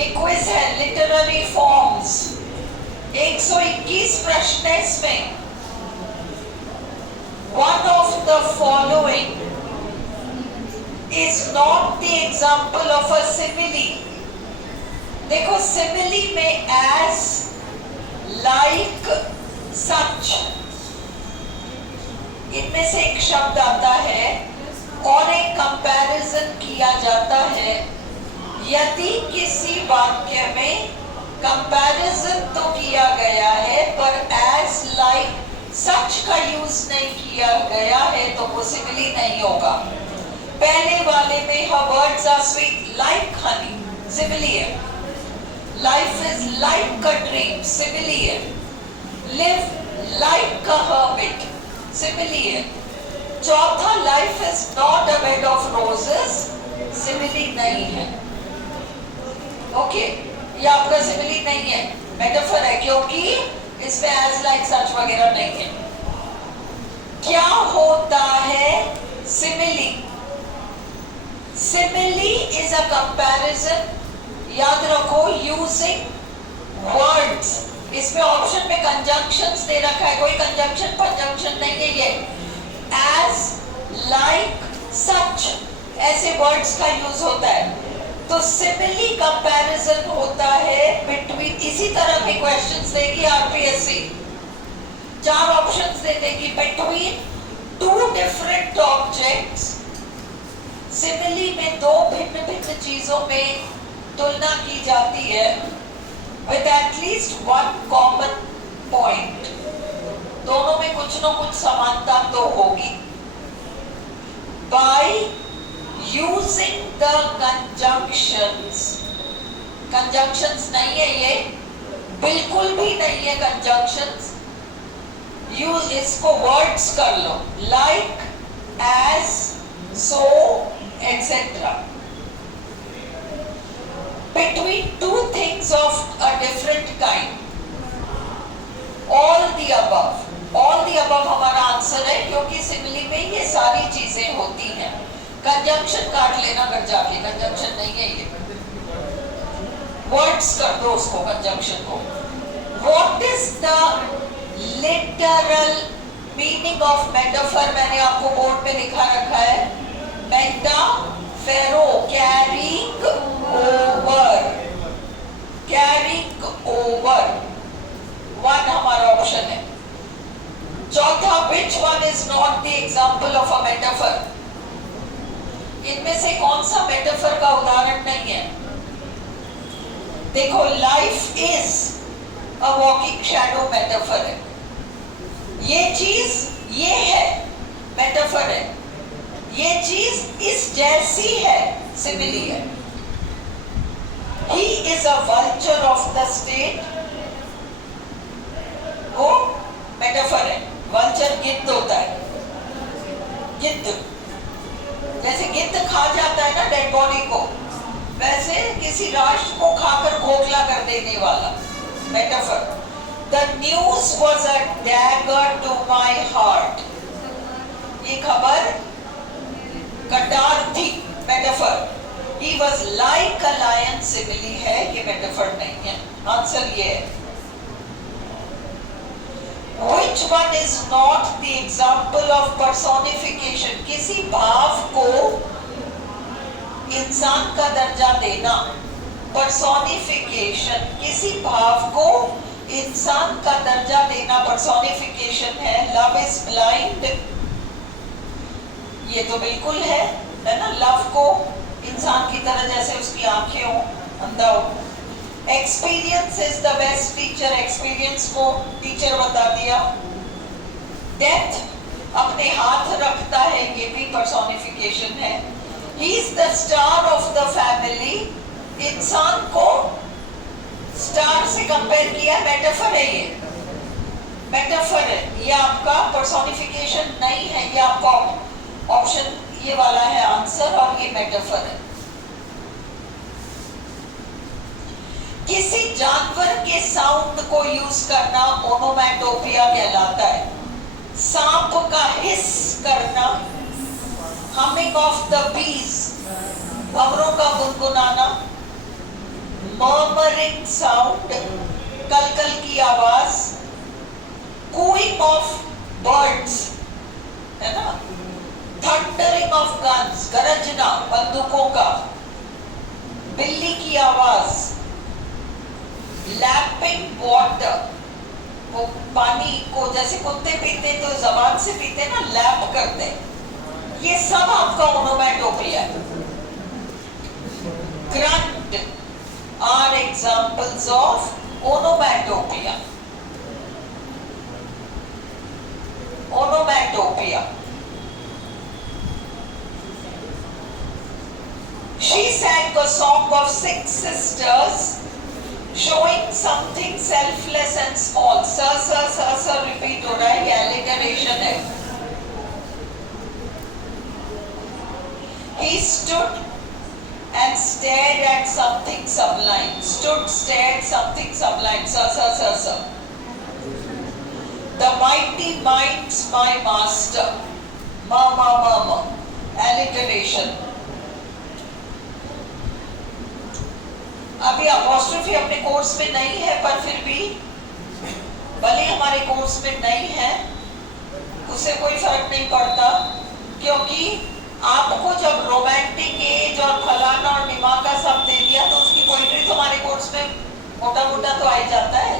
ये क्विज है literary forms. 121 प्रश्न है इसमें। One of the following is not the example of a simile. देखो simile में as, like, such, इनमें से एक शब्द आता है और एक कंपैरिजन किया जाता है। यदि किसी वाक्य में कंपैरिजन तो किया गया है पर as, like, सच का यूज नहीं किया गया है तो वो सिमिली नहीं होगा। पहले वाले में her words are sweet like honey, simile है। Life is like a dream, simile है। Live like a hermit, simile है। चौथा life is not a bed of roses, simile नहीं है। ओके, ये आपका सिमिली नहीं है, मेटाफर है, क्योंकि इसमें as, like, such वगैरह नहीं है। क्या होता है simile? Simile is a comparison, याद रखो, यूजिंग वर्ड्स। इसमें ऑप्शन में कंजंक्शंस दे रखा है, कोई कंजंक्शन पंजंक्शन नहीं है ये। as, like, such ऐसे वर्ड्स का यूज होता है। तो सिमिली कंपैरिजन होता है बिटवीन, इसी तरह के क्वेश्चंस देगी आरपीएससी। 4 ऑप्शंस दे देगी, बिटवीन 2 डिफरेंट ऑब्जेक्ट्स। सिमिली में 2 भिन्न भिन्न चीजों में तुलना की जाती है विद एटलीस्ट 1 कॉमन पॉइंट। दोनों में कुछ न कुछ समानता तो होगी। By using the conjunctions, conjunctions नहीं है ये, बिल्कुल भी नहीं है conjunctions। यूज इसको words कर लो, like, as, so, etc. Between 2 things of a different kind, all the above, all the above हमारा आंसर है, क्योंकि सिमिली में ये सारी चीजें होती हैं। कंजंक्शन काट लेना अगर जाके, कंजंक्शन नहीं है ये, वर्ड्स कर दो उसको, कंजंक्शन को। What is the literal meaning of metaphor? मैंने आपको बोर्ड पे लिखा रखा है, मेटाफेरो, कैरिंग ओवर, कैरिंग ओवर। 1 हमारा ऑप्शन है। चौथा, which one is not the example of a metaphor? इनमें से कौन सा मेटाफर का उदाहरण नहीं है? देखो, life is a walking shadow metaphor है। ये चीज ये है, मेटाफर है। ये चीज इस जैसी है, सिमिली है। He is a vulture of the state, वो मेटाफर है। वल्चर गिद्ध होता है, गिद्ध, जैसे गिद्ध खा जाता है ना डेड बॉडी को, वैसे किसी राष्ट्र को खाकर खोखला कर देने वाला, metaphor. The news was a dagger to my heart, ये खबर कटार थी, metaphor. He was like a lion, simile है, ये मेटाफर नहीं है। आंसर ये है। Which one is not the example of personification? किसी भाव को इंसान का दर्जा देना, personification, किसी भाव को इंसान का दर्जा देना personification है। Love is blind, ये तो बिल्कुल है ना, लव को इंसान की तरह जैसे उसकी आंखें हो, अंधा हो। Experience is the best teacher, experience को टीचर बता दिया। डेथ अपने हाथ रखता है, ये भी पर्सोनिफिकेशन है। He is the star of the family, इंसान को स्टार से कंपेयर किया, मेटाफर है ये, मेटाफर है। ये आपका पर्सोनिफिकेशन नहीं है, ये आपका ऑप्शन ये वाला है आंसर, और ये मेटाफर है। किसी जानवर के साउंड को यूज करना ओनोमैटोपिया कहलाता है। सांप का हिस करना, हमिंग ऑफ द बीज, भंवरों का गुनगुनाना, murmuring sound, कलकल की आवाज, cooing of birds, है ना, thundering of guns, गरजना बंदूकों का, बिल्ली की आवाज, lapping water, वो पानी को जैसे कुत्ते पीते तो जबान से पीते ना, लैप करते, ये सब आपका ओनोमैटोपिया है। Grunt are examples of onomatopoeia. Onomatopoeia. She sang a song of 6 sisters, showing something selfless and small. Sa repeat हो रहा है, ये alliteration है. He stood and stared at something sublime. Stood, stared, something sublime. Sa. The mighty mind's my master. Ma. Alliteration. अभी apostrophe अपने course में नहीं है, पर फिर भी भले हमारे कोर्स में नहीं है, उससे कोई फर्क नहीं पड़ता, क्योंकि आपको जब रोमांटिक एज और फलाना और निमाका सब दे दिया तो उसकी पोइट्री तो हमारे कोर्स में मोटा मोटा तो आ ही जाता है,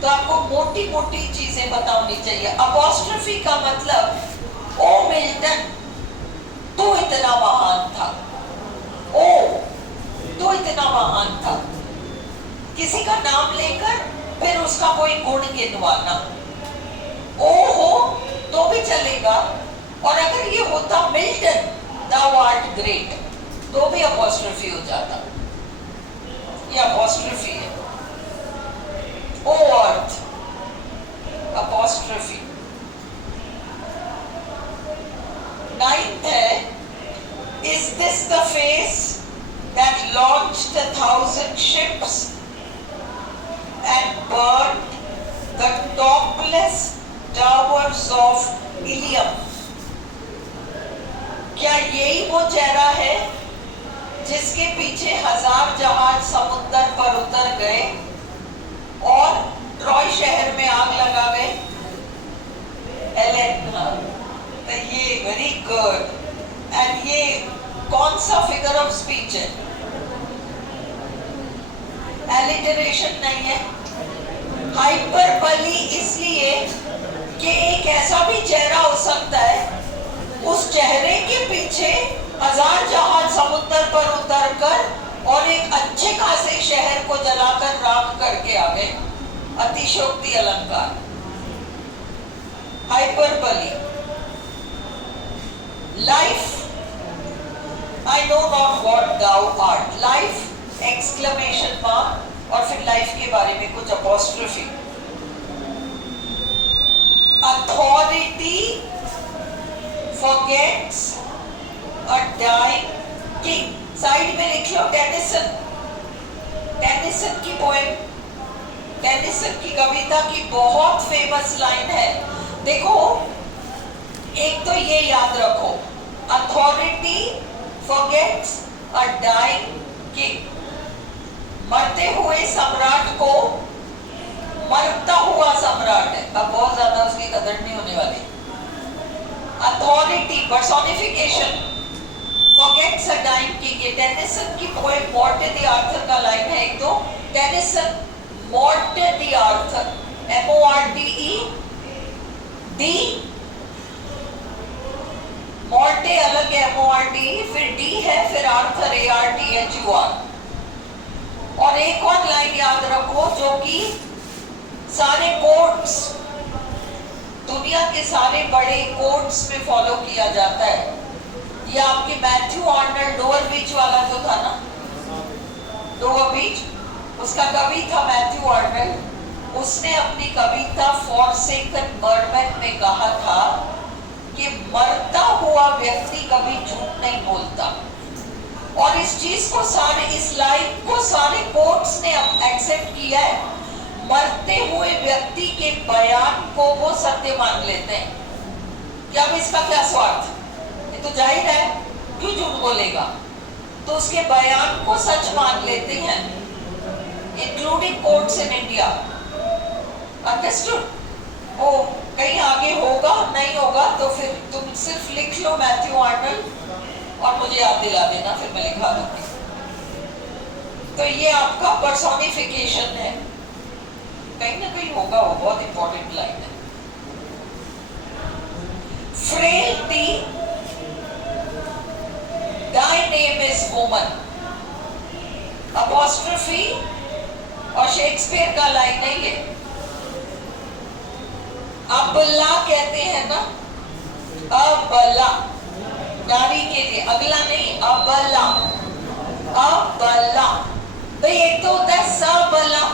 तो आपको मोटी मोटी चीजें बतानी चाहिए। अपॉस्ट्रोफी का मतलब, ओ मिल्टन तू इतना महान था, ओ तू इतना महान था, किसी का नाम लेकर फिर उसका कोई गुण गिनवाना, ओ हो तो भी चलेगा, और अगर ये होता मिल्टन thou art great तो भी अपॉस्ट्रोफी हो जाता, ये अपॉस्ट्रोफी है। ओ अर्थ अपॉस्ट्रोफी। 9th है, is this the face that launched 1,000 ships and burned the topless towers of Ilium? क्या यही वो चेहरा है जिसके पीछे 1000 जहाज समुद्र पर उतर गए और ट्रॉय शहर में आग लगा गए? एलेन, तो ये वेरी गुड। एंड ये कौन सा फिगर ऑफ स्पीच है? एलिटरेशन नहीं है, हाइपरबली, इसलिए कि एक ऐसा भी चेहरा हो सकता है, उस चेहरे के पीछे 1000 जहाज समुद्र पर उतरकर और एक अच्छे खासे शहर को जलाकर राख करके आ गए। अतिशयोक्ति अलंकार, hyperbole. Life, I know not what thou art, life exclamation mark, और फिर लाइफ के बारे में कुछ apostrophe. Authority forgets a dying king. Side में लिख लो टेनिसन, टेनिसन की पोएम, टेनिसन की कविता की बहुत फेमस लाइन है। देखो, एक तो ये याद रखो, authority forgets a dying king, मरते हुए सम्राट को मरता हुआ सम्राट है, अब बहुत ज्यादा उसकी कदर नहीं होने वाली। Authority personification, forgets a dying king, ये टेनिसन की पोएम मॉर्टे द आर्थर का लाइन है। एक तो Tennyson Morte d' Arthur, MORTE, D, Morte अलग है, MORTE, फिर डी है, फिर आर्थर ARTHUR। और एक और लाइन याद रखो जो कि सारे कोर्ट्स, दुनिया के सारे बड़े कोर्ट्स में फॉलो किया जाता है। ये आपके मैथ्यू आर्नल्ड डोवर बीच वाला जो था ना, डोवर बीच, उसका कवि था मैथ्यू आर्नल्ड। उसने अपनी कविता फॉरसेकन मरमेन में कहा था कि मरता हुआ व्यक्ति कभी झूठ नहीं बोलता, और इस चीज को सारे, इस लाइन को सारे कोर्ट्स ने एक्सेप्ट किया है। मरते हुए व्यक्ति के बयान को वो सत्य मान लेते हैं कि अब इसका क्या स्वार्थ, ये तो जाहिर है, क्यों झूठ बोलेगा, तो उसके बयान को सच मान लेते हैं। including courts in India. Understood? ओ कहीं आगे होगा नहीं होगा तो फिर तुम सिर्फ लिख लो मैथ्यू आर्नल्ड और मुझे याद दिला देना, फिर मैं लिखा दूंगी। तो ये आपका पर्सोनिफिकेशन है, कहीं ना कहीं होगा, वो बहुत इंपॉर्टेंट लाइन है। Frailty, thy name is woman, apostrophe, और शेक्सपियर का लाइन है ये। अबला कहते हैं ना, अबला नारी के लिए, अगला नहीं, अबला, अबला। भाई एक तो होता है सबला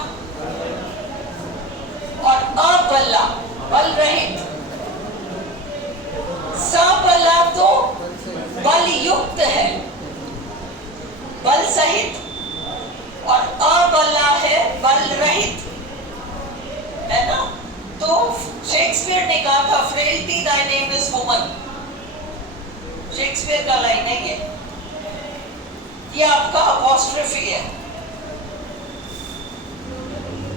और अबला, बल रहित। सबला तो बल युक्त है, बल सहित, और अबला है बल रहित, है ना। तो शेक्सपियर ने कहा था frailty thy name is woman, Shakespeare का लाइन है ये आपका अपॉस्ट्रोफी है।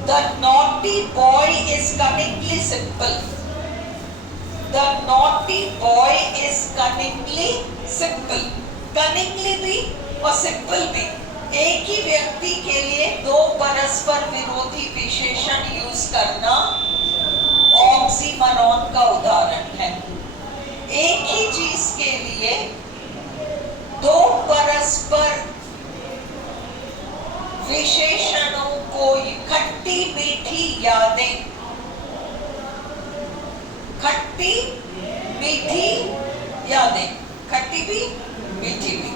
The naughty boy is cunningly simple, the naughty boy is cunningly simple, cunningly भी और simple भी एक ही व्यक्ति के लिए दो परस्पर विरोधी विशेषण यूज करना ऑक्सीमोरॉन का उदाहरण है। एक ही चीज के लिए दो परस्पर विशेषणों को, खट्टी मीठी यादें, खट्टी मीठी यादें, खट्टी भी मीठी भी,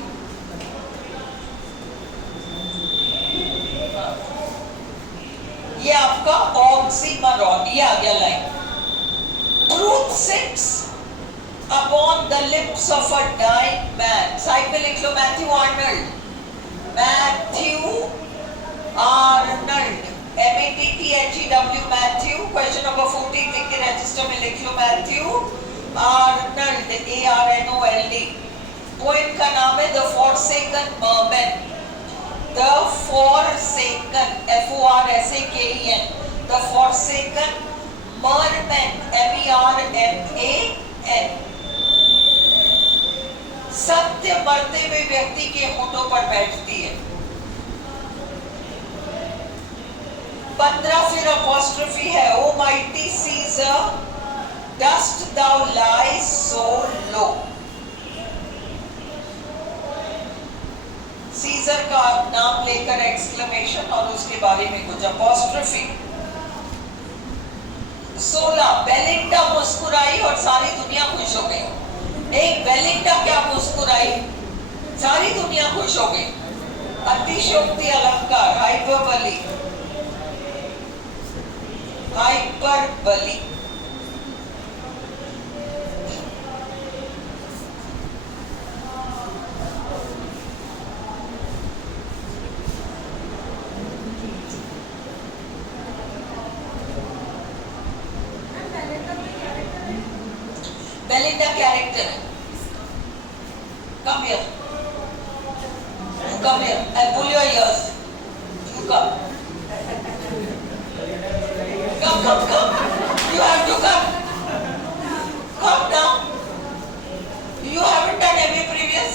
ये आपका ऑक्सीमोरॉन, ये आ गया line. Truth sits upon the lips of a dying man, side में लिख लो Matthew Arnold, Matthew Arnold, MATTHEW, Matthew. Question number 14 लिख के रजिस्टर में लिख लो मैथ्यू आर्नल्ड, ARNOLD। पोएम का नाम है the Forsaken Merman, The Forsaken, FORSAKEN, The Forsaken Merman, MERMAN। सत्य मरते हुए व्यक्ति के होठों पर बैठती है। 15 फिर अपॉस्ट्रोफी है, O mighty Caesar, dost thou lie so low। Caesar का नाम लेकर एक्सक्लेमेशन और उसके बारे में कुछ अपॉस्ट्रोफी। 16 बेलिंडा मुस्कुराई और सारी दुनिया खुश हो गई। एक बेलिंडा क्या मुस्कुराई, सारी दुनिया खुश हो गई। अतिशयोक्ति अलंकार, हाइपरबली, हाइपरबली। बेलिंडा कैरेक्टर है। Come here. You come here. I'll pull your ears. You come. Come. You have to come. Come now. You haven't done MA previous.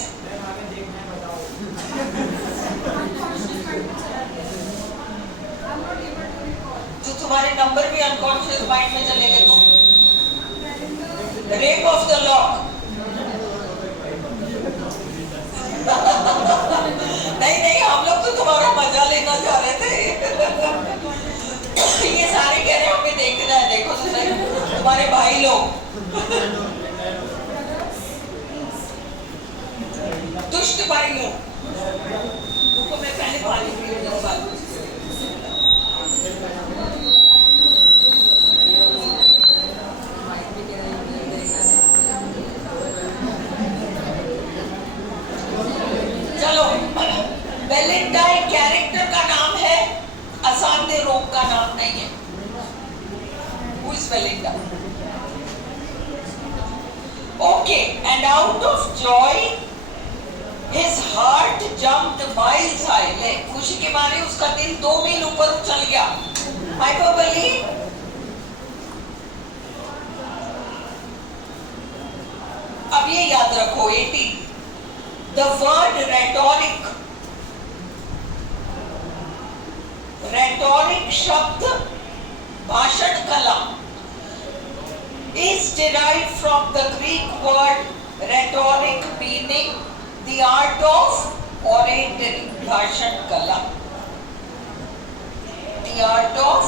तो तुम्हारे नंबर भी अनकॉन्शियस माइंड में चले गए तो रेप ऑफ द लॉक। नहीं हम लोग तो तुम्हारा मजा लेना चाह रहे थे। ये सारे कह रहे हैं हमें देखना है, देखो तो सही तुम्हारे भाई लोग। दुष्ट भाई लोग, उनको मैं पहले पानी पी लूँ। वेलेंटाइन कैरेक्टर का नाम है, असाध्य रोग का नाम नहीं है। Who is Belinda? Okay, and out of joy his heart jumped miles high, ले खुशी के मारे उसका दिल 2 मील ऊपर उछल गया। हाइपरबली अब ये याद रखो 18 द वर्ड रेटोरिक, रेटोरिक शब्द भाषण कला is derived from the Greek word rhetoric meaning the art of oratory, भाषण कला, the art of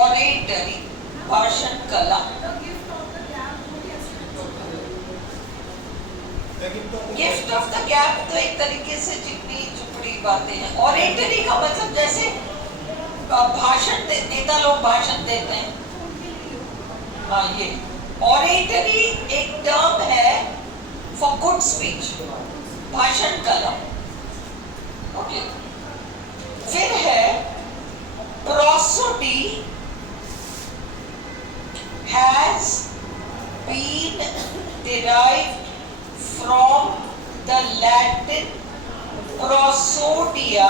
oratory, भाषण कला। गिफ्ट ऑफ द गैप तो एक तरीके से चिकनी चुपड़ी बातें हैं। ऑरेटरी का मतलब जैसे भाषण नेता लोग भाषण देते हैं, हाँ ये ऑरेटरी एक टर्म है फॉर गुड स्पीच, भाषण कला। ओके, फिर है prosody has been derived from the Latin prosodia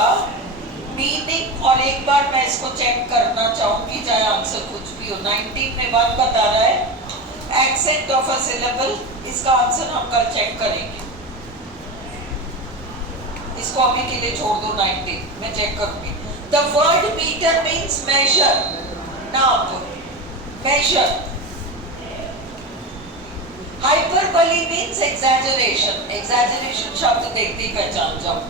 meaning, और एक बार मैं इसको चेक करना चाहूंगी चाहे आंसर कुछ भी हो। 19 में बात बता रहा है एक्सेंट ऑफ अ सिलेबल, इसका आंसर हम कल चेक करेंगे, इसको अभी के लिए छोड़ दो। 19 मैं चेक करूंगी। The word metre means measure, नाप, measure. Hyperbole means exaggeration, exaggeration शब्द देखते ही पहचान जाओ।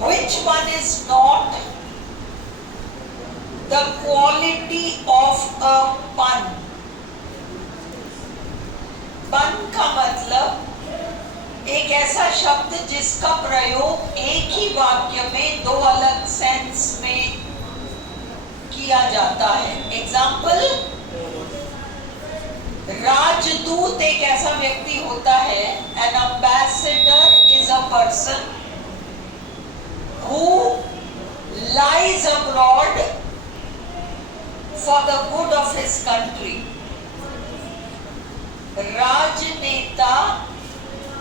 Which one is not the quality of a pun? pun का मतलब एक ऐसा शब्द जिसका प्रयोग एक ही वाक्य में दो अलग सेंस में किया जाता है। एग्जाम्पल, राजदूत एक ऐसा व्यक्ति होता है, N ambassador is a person who lies abroad for the good of his country. राजनेता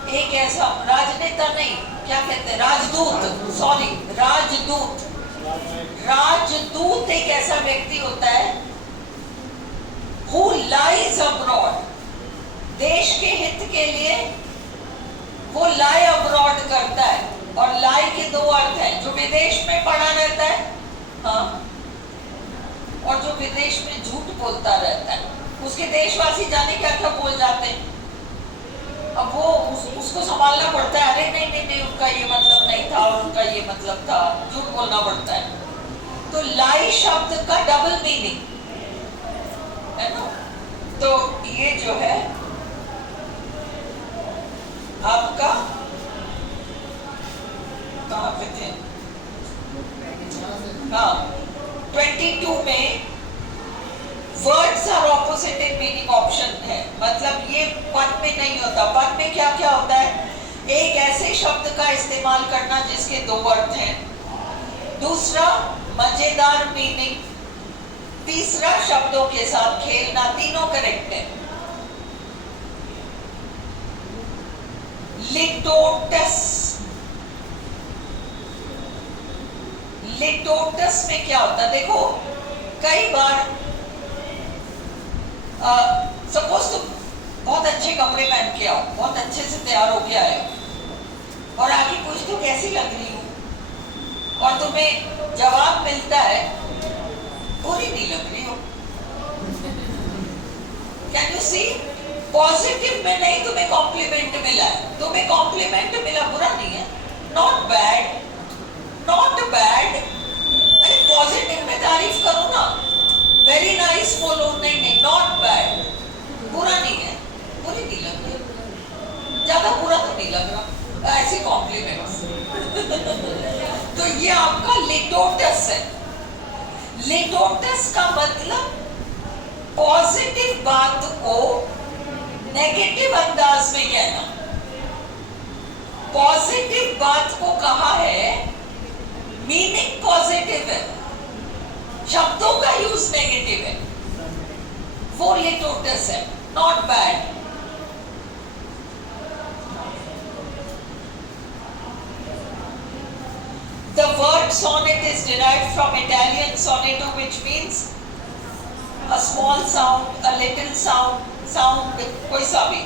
एक ऐसा, राजनेता नहीं, क्या कहते हैं, राजदूत, सॉरी राजदूत। राजदूत एक ऐसा व्यक्ति होता है who lies abroad, देश के हित के लिए वो lie abroad करता है। और lie के दो अर्थ हैं, जो विदेश में पड़ा रहता है, हाँ, और जो विदेश में झूठ बोलता रहता है। उसके देशवासी जाने क्या क्या बोल जाते हैं, अब वो उसको संभालना पड़ता है। अरे नहीं नहीं नहीं, उनका ये मतलब नहीं था और उनका ये मतलब था, झूठ बोलना पड़ता है। तो लाई शब्द का डबल मीनिंग है ना। तो ये जो है आपका, कहाँ पे थे, हाँ 22 में words are opposite in meaning option है, मतलब ये पद में नहीं होता। पद में क्या क्या होता है, एक ऐसे शब्द का इस्तेमाल करना जिसके दो अर्थ हैं, दूसरा मजेदार मीनिंग, तीसरा शब्दों के साथ खेलना, तीनों करेक्ट है। लिटोटस, लिटोटस में क्या होता है, देखो कई बार सपोज तुम बहुत अच्छे कपड़े पहन के आओ, बहुत अच्छे से तैयार होके आए हो और आगे पूछ तो कैसी लग रही हूँ, और तुम्हें जवाब मिलता है बुरी नहीं लग रही हो। कैन यू सी, पॉजिटिव में नहीं तुम्हें कॉम्प्लीमेंट मिला है, तुम्हें कॉम्प्लीमेंट मिला, बुरा नहीं है, नॉट बैड, नॉट बैड। अरे पॉजिटिव में तारीफ करो ना, वेरी नाइस बोलो, नहीं नहीं नॉट बैड, बुरा नहीं है, बुरी नहीं लग रही, ज्यादा बुरा तो नहीं लग रहा, ऐसे कॉम्प्लीमेंट्स। तो ये आपका लिटोटस है। लिटोटस का मतलब पॉजिटिव बात को नेगेटिव अंदाज में कहना। पॉजिटिव बात को कहा है, मीनिंग पॉजिटिव है, शब्दों का यूज नेगेटिव है। Foliototus है, not bad. The word sonnet is derived from Italian sonetto, which means a small sound, a little sound with कोई सा भी.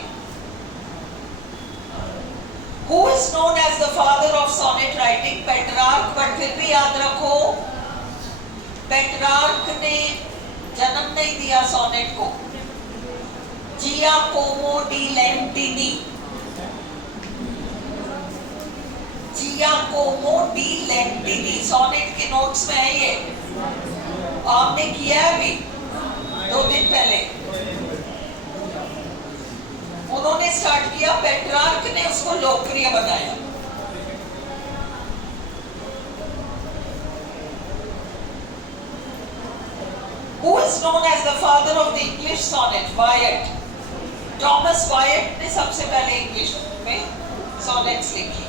Who is known as the father of sonnet writing? Petrarch. but फिर भी याद रखो, Petrarch ने जन्म नहीं दिया सोनेट को, Giacomo de Lentini, Giacomo de Lentini sonnet के नोट्स में है ये, आपने किया है अभी 2 दिन पहले, उन्होंने स्टार्ट किया, पेट्रार्क ने उसको लोकप्रिय बनाया। Who is known as the father of the English sonnet? Wyatt. Thomas Wyatt ने सबसे पहले इंग्लिश में sonnets लिखी।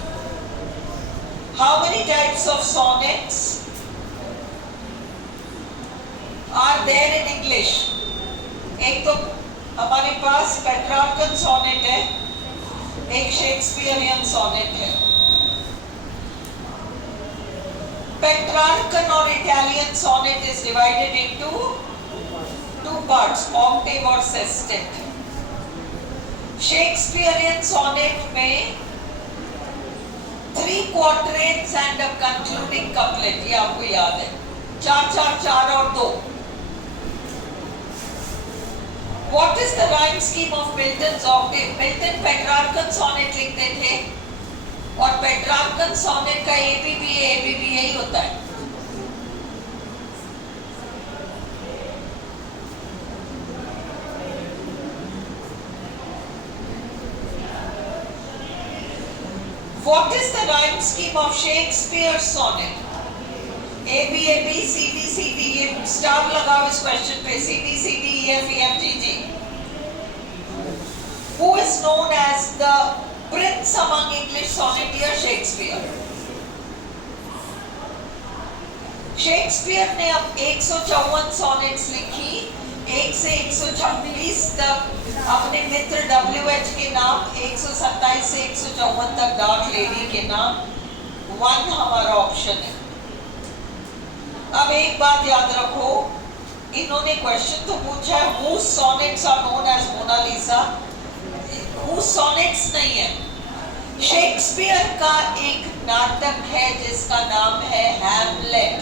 How many types of sonnets are there in English? एक तो हमारे पास पेट्रार्कन sonnet है, एक शेक्सपियरियन sonnet है। Petrarchan or Italian sonnet is divided into 2 parts, octave और sestet. Shakespearean sonnet में 3 quatrains and a concluding couplet, ये आपको याद है, 4 4 4 और 2. What is the rhyme scheme of Milton's octave? Milton Petrarchan sonnet लिखते थे और पेट्रार्कन सोनेट का एबीबी यही होता है। What is the rhyme scheme of Shakespeare's sonnet? A B C D, ये स्टार लगाओ इस क्वेश्चन पे, C D E F G. Who is known as the Prince among English sonneteer? Shakespeare. Shakespeare ने अब 154 sonnets लिखी, 1 से 126 तक अपने मित्र WH के नाम, 127 से 154 तक डार्क लेडी के नाम, 1 हमारा ऑप्शन है। अब एक बात याद रखो, इन्होंने क्वेश्चन तो पूछा है whose sonnets are known as Mona Lisa, whose sonnets नहीं है। शेक्सपियर का एक नाटक है जिसका नाम है हैमलेट,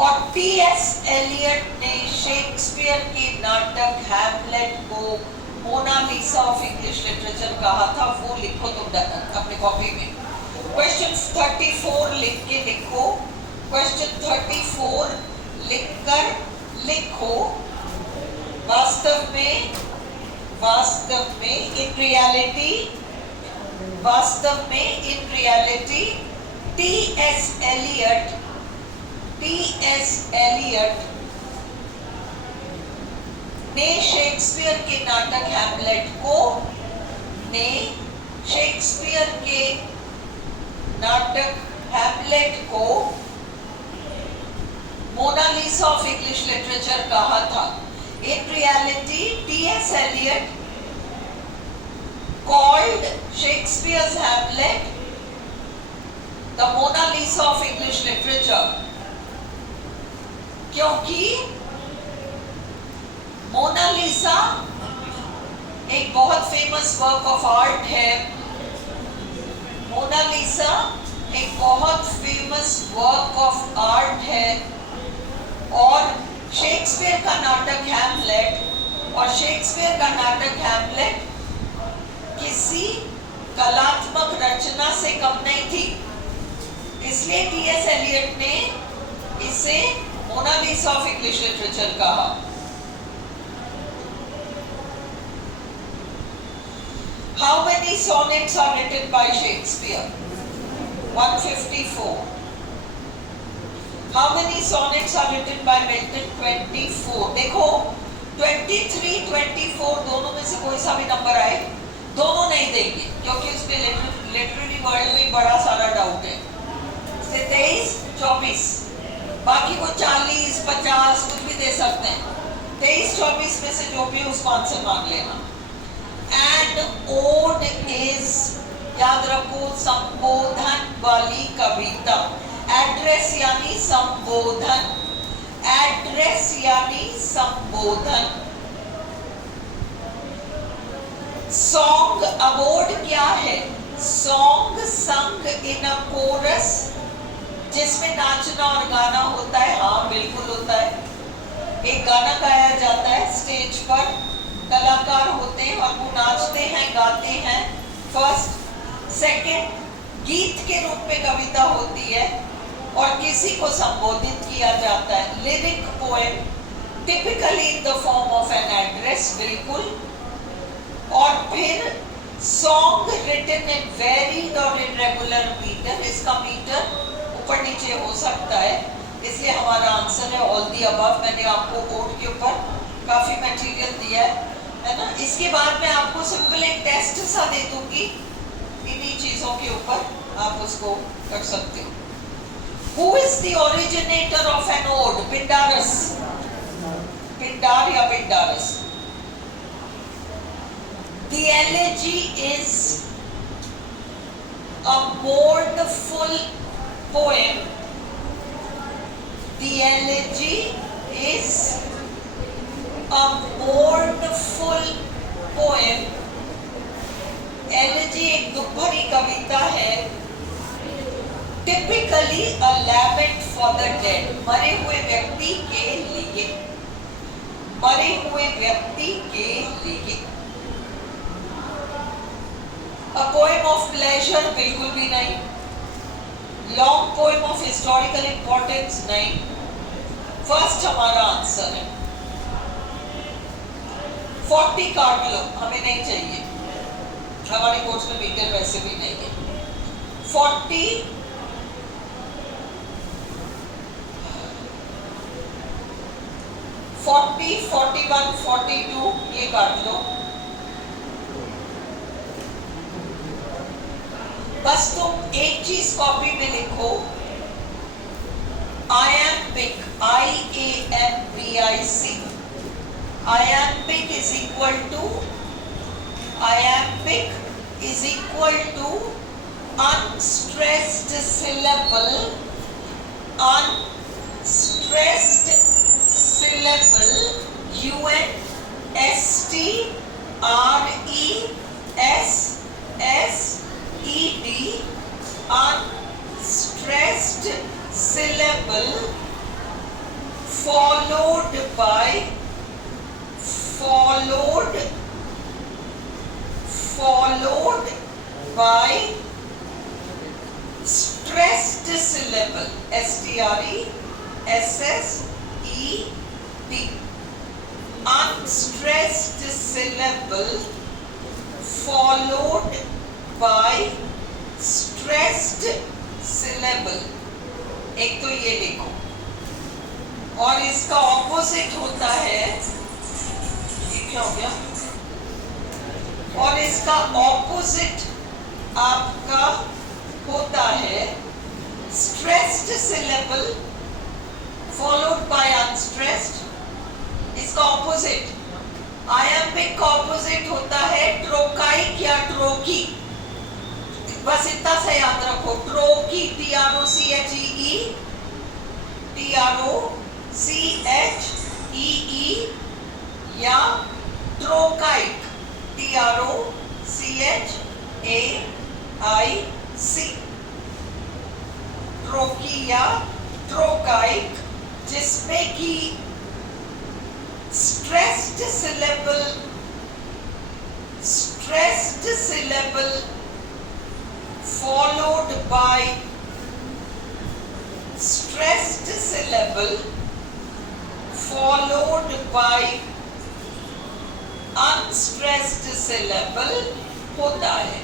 और T.S. एलियट ने शेक्सपियर के नाटक हैमलेट को मोनालिसा ऑफ इंग्लिश लिटरेचर कहा था। वो लिखो तुम अपने कॉपी में, क्वेश्चन 34 लिख के लिखो, क्वेश्चन 34 लिखकर लिखो, वास्तव में इन रियलिटी T.S. एलियट ने शेक्सपियर के नाटक हैमलेट को मोनालिसा ऑफ इंग्लिश लिटरेचर कहा था। In reality T.S. Eliot called Shakespeare's Hamlet the Mona Lisa of English literature, क्योंकि मोनालिसा एक बहुत फेमस वर्क ऑफ आर्ट है। मोनालिसा एक बहुत फेमस वर्क ऑफ आर्ट है, और शेक्सपियर का नाटक हैमलेट किसी कलात्मक रचना से कम नहीं थी, इसलिए T.S. एलियट ने इसे मोनालिसा ऑफ इंग्लिश लिटरेचर कहा। How many sonnets are written by Shakespeare? 154. How many sonnets are written by Milton? 24. देखो 23, 24 दोनों में से कोई सा भी नंबर आए, दोनों नहीं देंगे क्योंकि उसमें लिटरेरी वर्ल्ड में बड़ा सारा डाउट है। 23, 24, बाकी वो 4 50 कुछ भी दे सकते हैं, 23-24 में से जो भी उसको आंसर मांग लेना। एंड ओड इज, याद रखो, संबोधन वाली कविता। एड्रेस यानी संबोधन, एड्रेस यानी संबोधन। सॉन्ग, अवॉर्ड क्या है? सॉन्ग संग इन अ कोरस, जिसमें नाचना और गाना होता है। हाँ बिल्कुल होता है। एक गाना गाया जाता है स्टेज पर, कलाकार होते हैं और वो नाचते हैं, गाते हैं। फर्स्ट। सेकंड, गीत के रूप में कविता होती है और किसी को संबोधित किया जाता है। Lyric poem, typically in the form of an address, बिल्कुल। और फिर सॉन्ग रिटन इन वेरिड और इरेगुलर मीटर, इसका मीटर ऊपर नीचे हो सकता है, इसलिए हमारा आंसर है ऑल दी अबव। मैंने आपको ओड के ऊपर काफी मटेरियल दिया है ना। इसके बाद मैं आपको सिंपल एक टेस्ट सा दे दूंगी, इन्हीं चीजों के ऊपर आप उसको कर सकते हो। Who is the originator of an ode? Pindarus, Pindar या Pindarus। The elegy is a mournful poem. The elegy is a mournful poem. Elegy एक दुख भरी कविता है। Typically a lament for the dead, मरे हुए व्यक्ति के लिए, मरे हुए व्यक्ति के लिए। A poem of pleasure, बिल्कुल भी नहीं। Long poem of historical importance, नहीं। फर्स्ट हमारा आंसर है। 40 काट लो, हमें नहीं चाहिए, हमारे कोर्स में मीटर वैसे भी नहीं है। 40, 41, 42 ये काट लो। बस तुम एक चीज कॉपी में लिखो, iambic, IAMBIC, iambic is equal to, iambic is equal to unstressed syllable, unstressed syllable, UNSTRESSED, unstressed syllable, followed by stressed syllable, STRESSED, unstressed syllable followed by stressed syllable। एक तो ये लिखो, और इसका ऑपोजिट होता है, ये क्या हो गया, और इसका ऑपोजिट आपका होता है stressed syllable followed by unstressed। इसका ऑपोजिट, iambic का ऑपोजिट होता है ट्रोकाइक या ट्रोकी। बस इतना सा याद रखो, ट्रोकी, TROCHEE, TROCHEE, या ट्रोकाइक, TROCHAIC, ट्रोकी या ट्रोकाइक, जिसमें की stressed syllable followed by stressed syllable followed by unstressed syllable होता है।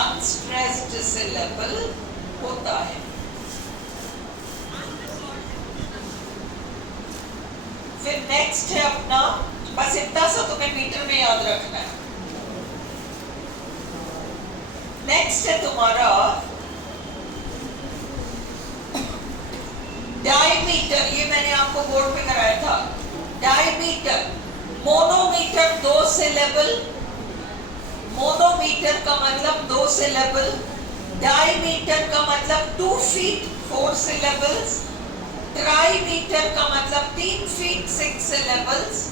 unstressed syllable होता है। फिर नेक्स्ट है अपना, बस इतना सा तुम्हें मीटर में याद रखना है। नेक्स्ट है तुम्हारा डायमीटर, ये मैंने आपको बोर्ड पे कराया था। डायमीटर, मोनोमीटर 2 सिलेबल, मोनोमीटर का मतलब 2 सिलेबल, डायमीटर का मतलब 2 फीट 4 सिलेबल्स, ट्राईमीटर का मतलब 3 फीट 6 सिलेबल्स,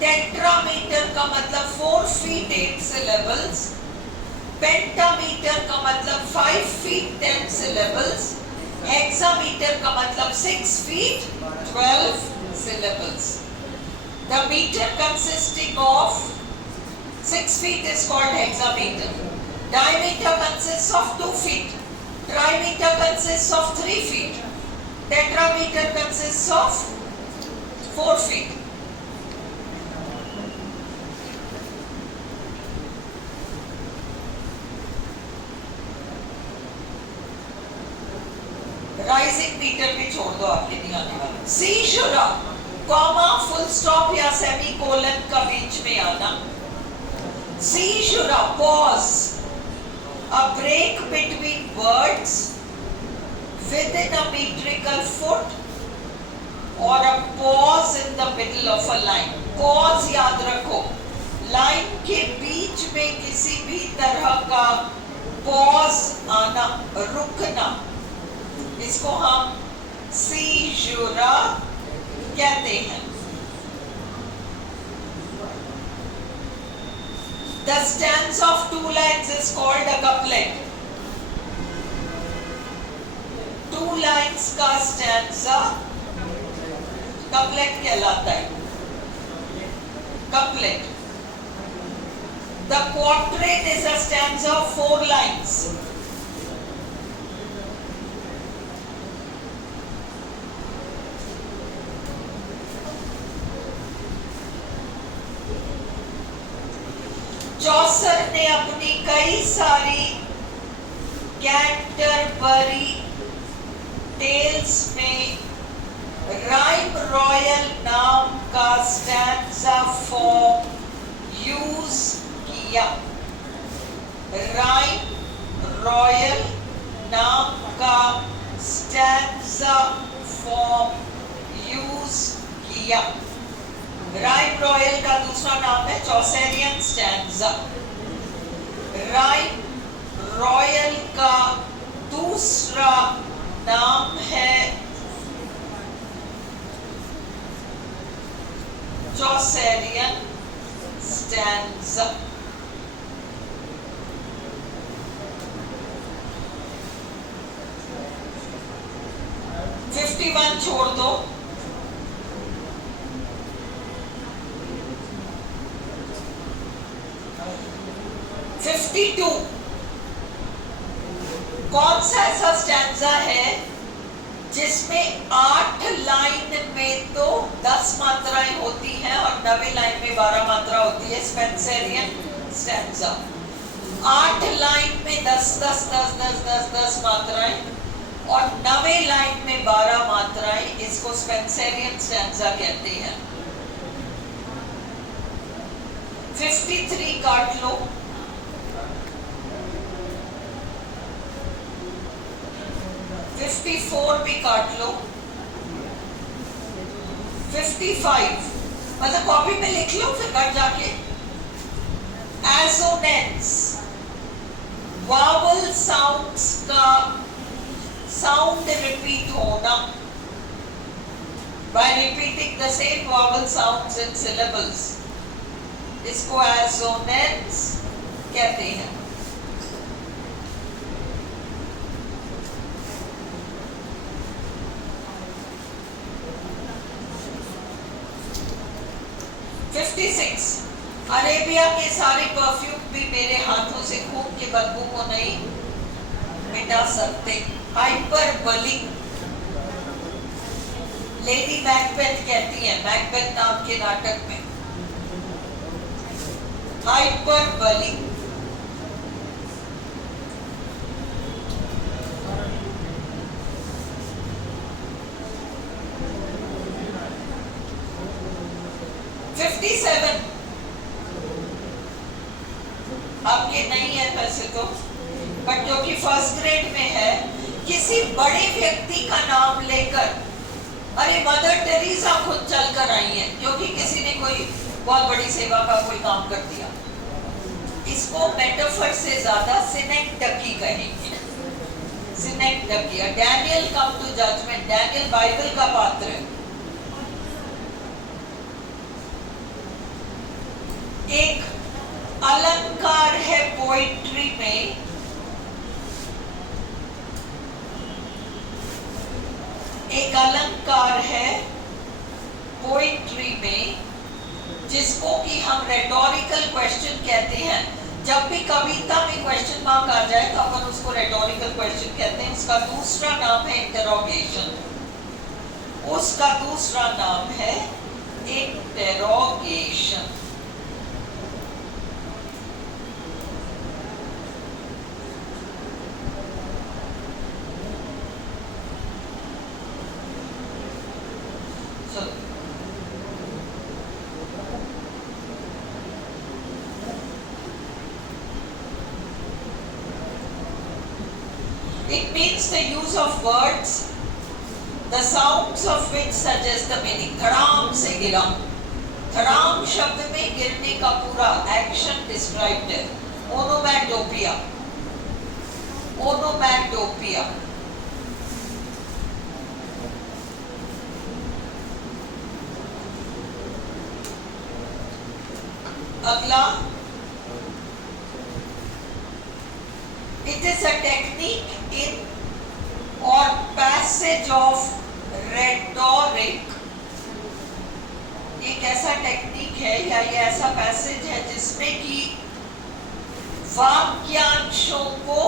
टेट्रामीटर का मतलब 4 फीट 8 सिलेबल्स, पेंटामीटर का मतलब 5 फीट 10 syllables, हेक्सामीटर का मतलब 6 feet 12 syllables. The meter consisting of 6 feet is called hexameter. Diameter consists of 2 feet. Trimeter consists of 3 feet. Tetrameter consists of 4 feet. Rising metre भी छोड़ दो, आपके नहीं आने वाला। सीशुरा, कॉमा, फुल स्टॉप या सेमी कोलन का बीच में आना। Caesura, pause, a break between words within a metrical foot or a pause in the middle of a line. Pause याद रखो, लाइन के बीच में किसी भी तरह का पॉज आना, रुकना, इसको हम सीशुरा कहते हैं। The stanza of 2 lines is called a couplet. 2 lines का stanza couplet कहलाता है। couplet. The quatrain is a stanza of 4 lines. चौसर ने अपनी कई सारी कैंटरबरी टेल्स में राइम रॉयल नाम का स्टैंजा फॉर्म यूज किया। राइम रॉयल नाम का स्टैंजा फॉर्म यूज किया। राइम रॉयल का दूसरा नाम है चौसेरियन स्टैंजा। राइम रॉयल का दूसरा नाम है चौसेरियन स्टैंजा। फिफ्टी 51 छोड़ दो। 52 कौन सा ऐसा स्टैंजा है जिसमें 8 लाइन में तो 10 मात्राएं होती हैं और 9वीं लाइन में 12 मात्रा होती है? Spenserian stanza. 8 लाइन में 10 10 10 10 10 10 मात्राएं और 9वीं लाइन में 12 मात्राएं, इसको स्पेंसरियन स्टैंजा कहते हैं। 53 काट लो। 54 भी काट लो। 55 मतलब कॉपी में लिख लो फिर कट जाके। एसोनेंस, वावल साउंड्स का साउंड रिपीट होना by repeating the same vowel sounds in syllables, इसको एसोनेंस कहते हैं। अरेबिया के सारे परफ्यूम भी मेरे हाथों से खून की बदबू को नहीं मिटा सकते। हाइपरबोली, लेडी मैकबेथ कहती है मैकबेथ नाम के नाटक में। हाइपरबोली। आपके नहीं है वैसे तो, बट जो कि फर्स्ट ग्रेड में है, किसी बड़े व्यक्ति का नाम लेकर अरे मदर टेरेसा खुद चलकर आई है क्योंकि किसी ने कोई बहुत बड़ी सेवा का कोई काम कर दिया। इसको मेटाफर से ज्यादा सिनेक्टकी कहेंगे। Synecdoche. Daniel come to judgment. Daniel Bible का पात्र है। एक अलंकार है पोइट्री में, एक अलंकार है पोइट्री में जिसको कि हम रेटोरिकल क्वेश्चन कहते हैं। जब भी कविता में क्वेश्चन मार्क आ जाए तो अपन उसको रेटोरिकल क्वेश्चन कहते हैं। उसका दूसरा नाम है इंटरोगेशन। उसका दूसरा नाम है interrogation. It means the use of words, the sounds of which suggest the meaning. धड़ाम से गिरा। धड़ाम शब्द में गिरने का पूरा एक्शन डिस्क्राइब्ड है। ओनोमैटोपिया। ओनोमैटोपिया। अगला, it is a technique in or passage of rhetoric। एक ऐसा टेक्निक है या ये ऐसा पैसेज है जिसमें कि वाक्यांशों को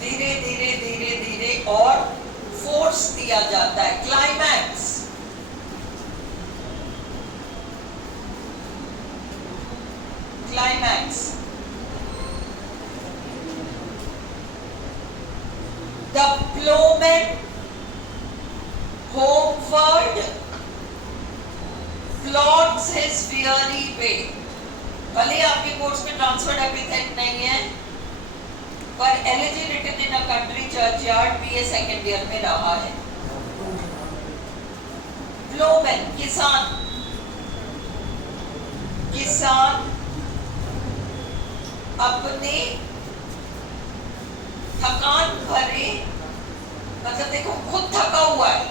धीरे धीरे धीरे धीरे और फोर्स दिया जाता है। Climax. Climax. The plowman homeward plods his weary way। भले आपके कोर्स में ट्रांसफर्ड एपिथेट नहीं है, पर elegy written in a country churchyard BA second year में रहा है। प्लोमैन किसान। किसान अपने थकान भरे, मतलब देखो खुद थका हुआ है,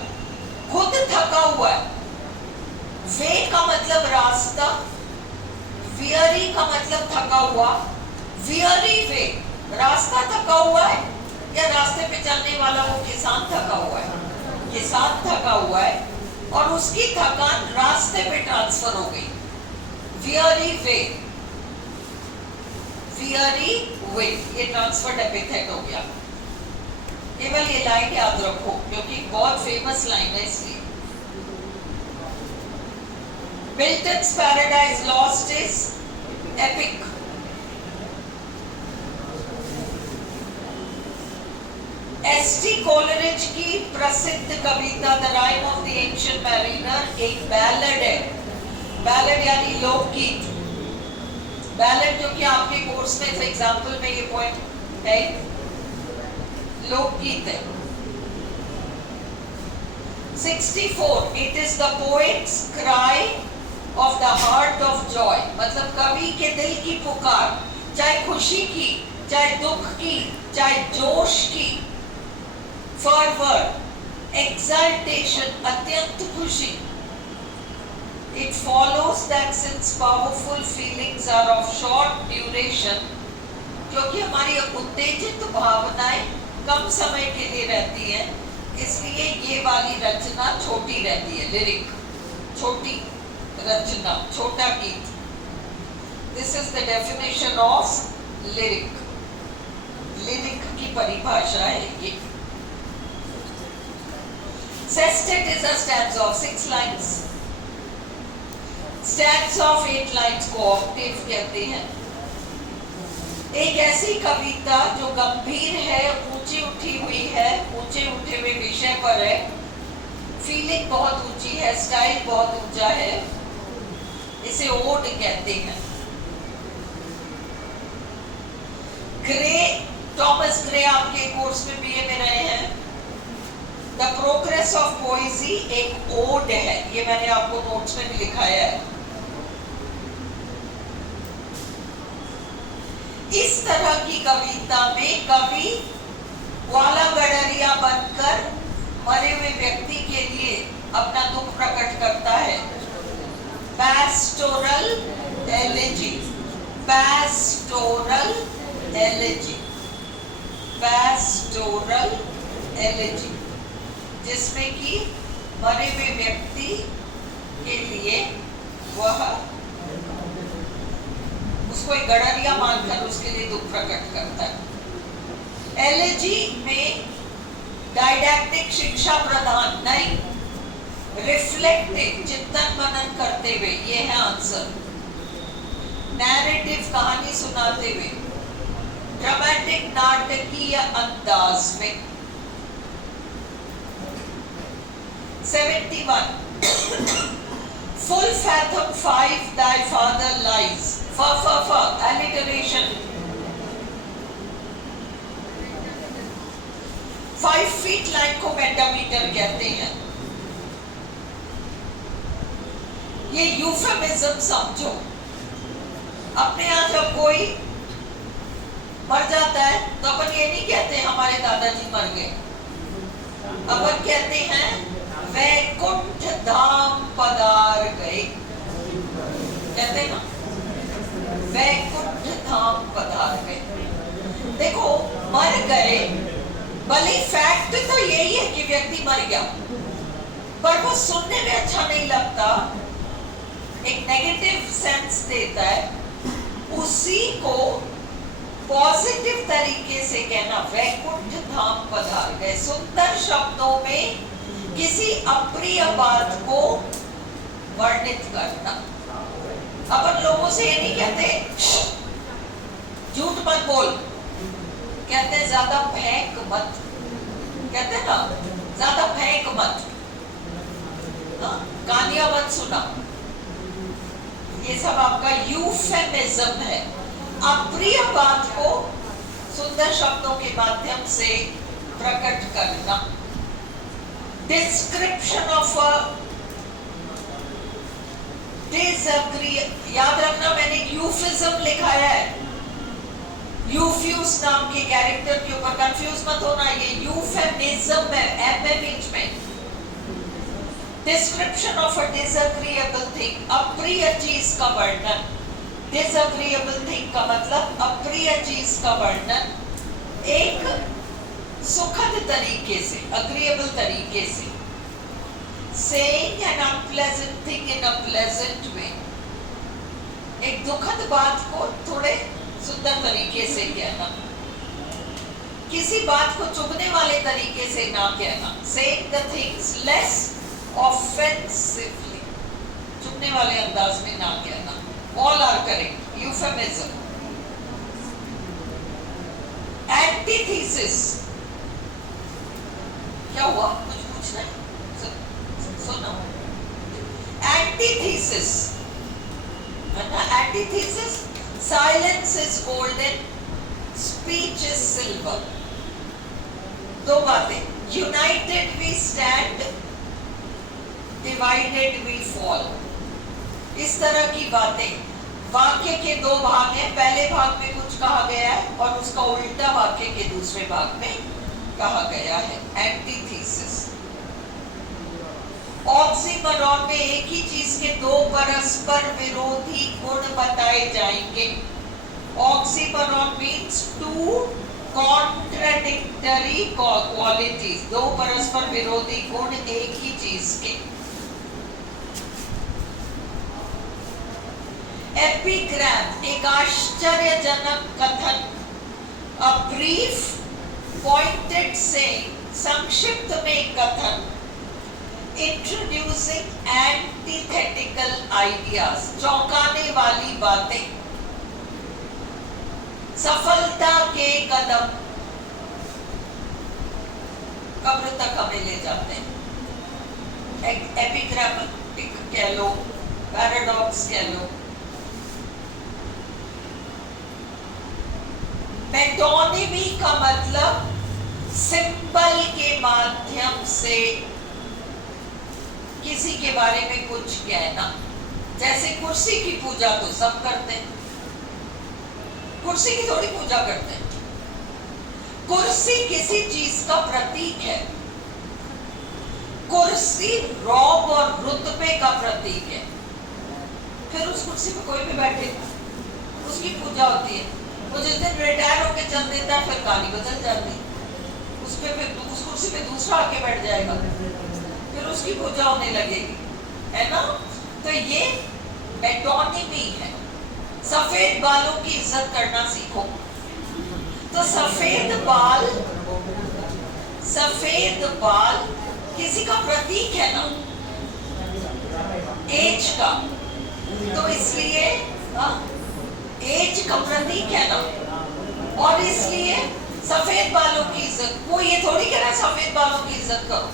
खुद थका हुआ है। वे का मतलब रास्ता, वियरी का मतलब थका हुआ। वियरी वे, रास्ता थका हुआ है या रास्ते पे चलने वाला वो किसान थका हुआ है। किसान थका हुआ है और उसकी थकान रास्ते पे ट्रांसफर हो गई। वियरी वे। वियरी वे, ये ट्रांसफर्ड एपिथेट हो गया। केवल ये लाइन याद रखो क्योंकि बहुत फेमस लाइन है इसलिए। Milton's Paradise Lost is epic. S T Coleridge की प्रसिद्ध कविता the Rime of the Ancient Mariner एक बैलेड है। बैलेड यानी लोकगीत। बैलेड जो कि आपके कोर्स में फॉर एग्जांपल में ये पॉइंट है, लोकगीत है। 64 it is the poets cry of the heart of Joy. मतलब कवि के दिल की पुकार, चाहे खुशी की, चाहे दुख की, चाहे जोश की। फर्वर, एक्साल्टेशन, अत्यंत खुशी। It follows that since powerful feelings are of short duration, क्योंकि हमारी उत्तेजित भावनाएं कम समय के लिए रहती हैं, इसलिए ये वाली रचना छोटी रहती है। लिरिक, छोटी रचना, छोटा गीत। This is the definition of lyric। Lyric की परिभाषा है ये। Sestet is a stanza of 6 lines। Stanza of 8 lines को ऑक्टेव कहते हैं। एक ऐसी कविता जो गंभीर है, ऊंची उठी हुई है, ऊंचे उठे हुए विषय पर है, फीलिंग बहुत ऊंची है, स्टाइल बहुत ऊंचा है, इसे ओड कहते हैं। ग्रे, टॉमस ग्रे आपके कोर्स में बीए में रहे हैं। The the progress of poesy एक ओड है, ये मैंने आपको नोट्स में भी लिखाया है। इस तरह की कविता में कवि वाला गडरिया बनकर मरे हुए व्यक्ति के लिए अपना दुख प्रकट करता है। Pastoral elegy, pastoral elegy, pastoral elegy, जिसमें कि मरे हुए व्यक्ति के लिए वह उसको एक गडरिया मानकर उसके लिए दुख प्रकट करता है। एलेजी में डायडैक्टिक शिक्षा प्रदान नहीं, रिफ्लेक्टिव चिंतन मनन करते हुए, ये है आंसर। नैरेटिव कहानी सुनाते हुए, ड्रामेटिक नाटकीय अंदाज में। 71 full fathom 5 thy father lies, alliteration। 5 feet line को पेंटामीटर कहते हैं। ये यूफेमिज्म समझो। अपने यहाँ जब कोई मर जाता है तो अपन ये नहीं कहते हमारे दादाजी मर गए, अपन कहते हैं वैकुंठ धाम पधार गए, कहते ना, वैकुंठ धाम पधार गए। देखो मर गए, भले फैक्ट तो यही है कि व्यक्ति मर गया, पर वो सुनने में अच्छा नहीं लगता, एक नेगेटिव सेंस देता है। उसी को पॉजिटिव तरीके से कहना, वैकुंठ धाम पधार गए, सुंदर शब्दों में किसी अप्रिय बात को वर्णित करना। अपन लोगों से ये नहीं कहते झूठ मत बोल, कहते ज्यादा फेंक मत, कहते ना ज्यादा फेंक मत, कहानियां मत सुना, ये सब आपका यूफेमिज्म है। अप्रिय बात को सुंदर शब्दों के माध्यम से प्रकट करना। डिस्क्रिप्शन ऑफ डिसएग्री, याद रखना मैंने यूफिज्म लिखाया है, यूफ्यूज नाम के कैरेक्टर के ऊपर, कंफ्यूज मत होना, ये यूफेमिज्म है, एम है बीच में। Description of a disagreeable thing, अप्रिय चीज का वर्णन। डिसएग्रीएबल थिंग का मतलब अप्रिय चीज का वर्णन एक सुखद तरीके से, अग्रीएबल तरीके से। Saying an unpleasant thing in a pleasant way, एक दुखद बात को थोड़े सुंदर तरीके से कहना, किसी बात को चुभने वाले तरीके से ना कहना। Saying the things less offensively, चुभने वाले अंदाज में ना कहना। All are correct, euphemism। Antithesis, क्या हुआ, कुछ पूछना है? सुनो, antithesis, antithesis, silence is golden, speech is silver. दो बातें, united we stand, divided we fall, इस तरह की बातें। वाक्य के दो भाग हैं, पहले भाग में कुछ कहा गया है और उसका उल्टा वाक्य के दूसरे भाग में कहा गया है। एंटीथीसिस। ऑक्सीमोरॉन में एक ही चीज के दो परस्पर विरोधी गुण बताए जाएंगे। Oxymoron means two contradictory qualities, दो परस्पर विरोधी गुण एक ही चीज के। एपिग्राम, एक आश्चर्यजनक कथन, अ ब्रीफ पॉइंटेड सेइंग, संक्षिप्त में कथन। इंट्रोड्यूसिंग एंटीथेटिकल आइडियाज, चौंकाने वाली बातें। सफलता के कदम कब्र तक हमें ले जाते हैं। एपिग्रामेटिक कह लो, पैराडॉक्स कह लो। मेटोनिमी का मतलब सिंबल के माध्यम से किसी के बारे में कुछ कहना। जैसे कुर्सी की पूजा तो सब करते हैं, कुर्सी की थोड़ी पूजा करते हैं। कुर्सी किसी चीज का प्रतीक है। कुर्सी रौब और रुतबे का प्रतीक है। फिर उस कुर्सी पे कोई भी बैठे, उसकी पूजा होती है। वो जिस दिन रिटायर होके चल देता है, फिर कहानी बदल जाती है। उस पे फिर उस कुर्सी पे दूसरा आके बैठ जाएगा, फिर उसकी पूजा होने लगेगी, है ना। तो ये मेटोनिमी है। सफेद बालों की इज्जत करना सीखो। तो सफेद बाल किसी का प्रतीक है ना, एज का। तो इसलिए एज का प्रतीक है ना, और इसलिए सफेद बालों की इज्जत। वो ये थोड़ी कह रहा है सफेद बालों की इज्जत करो,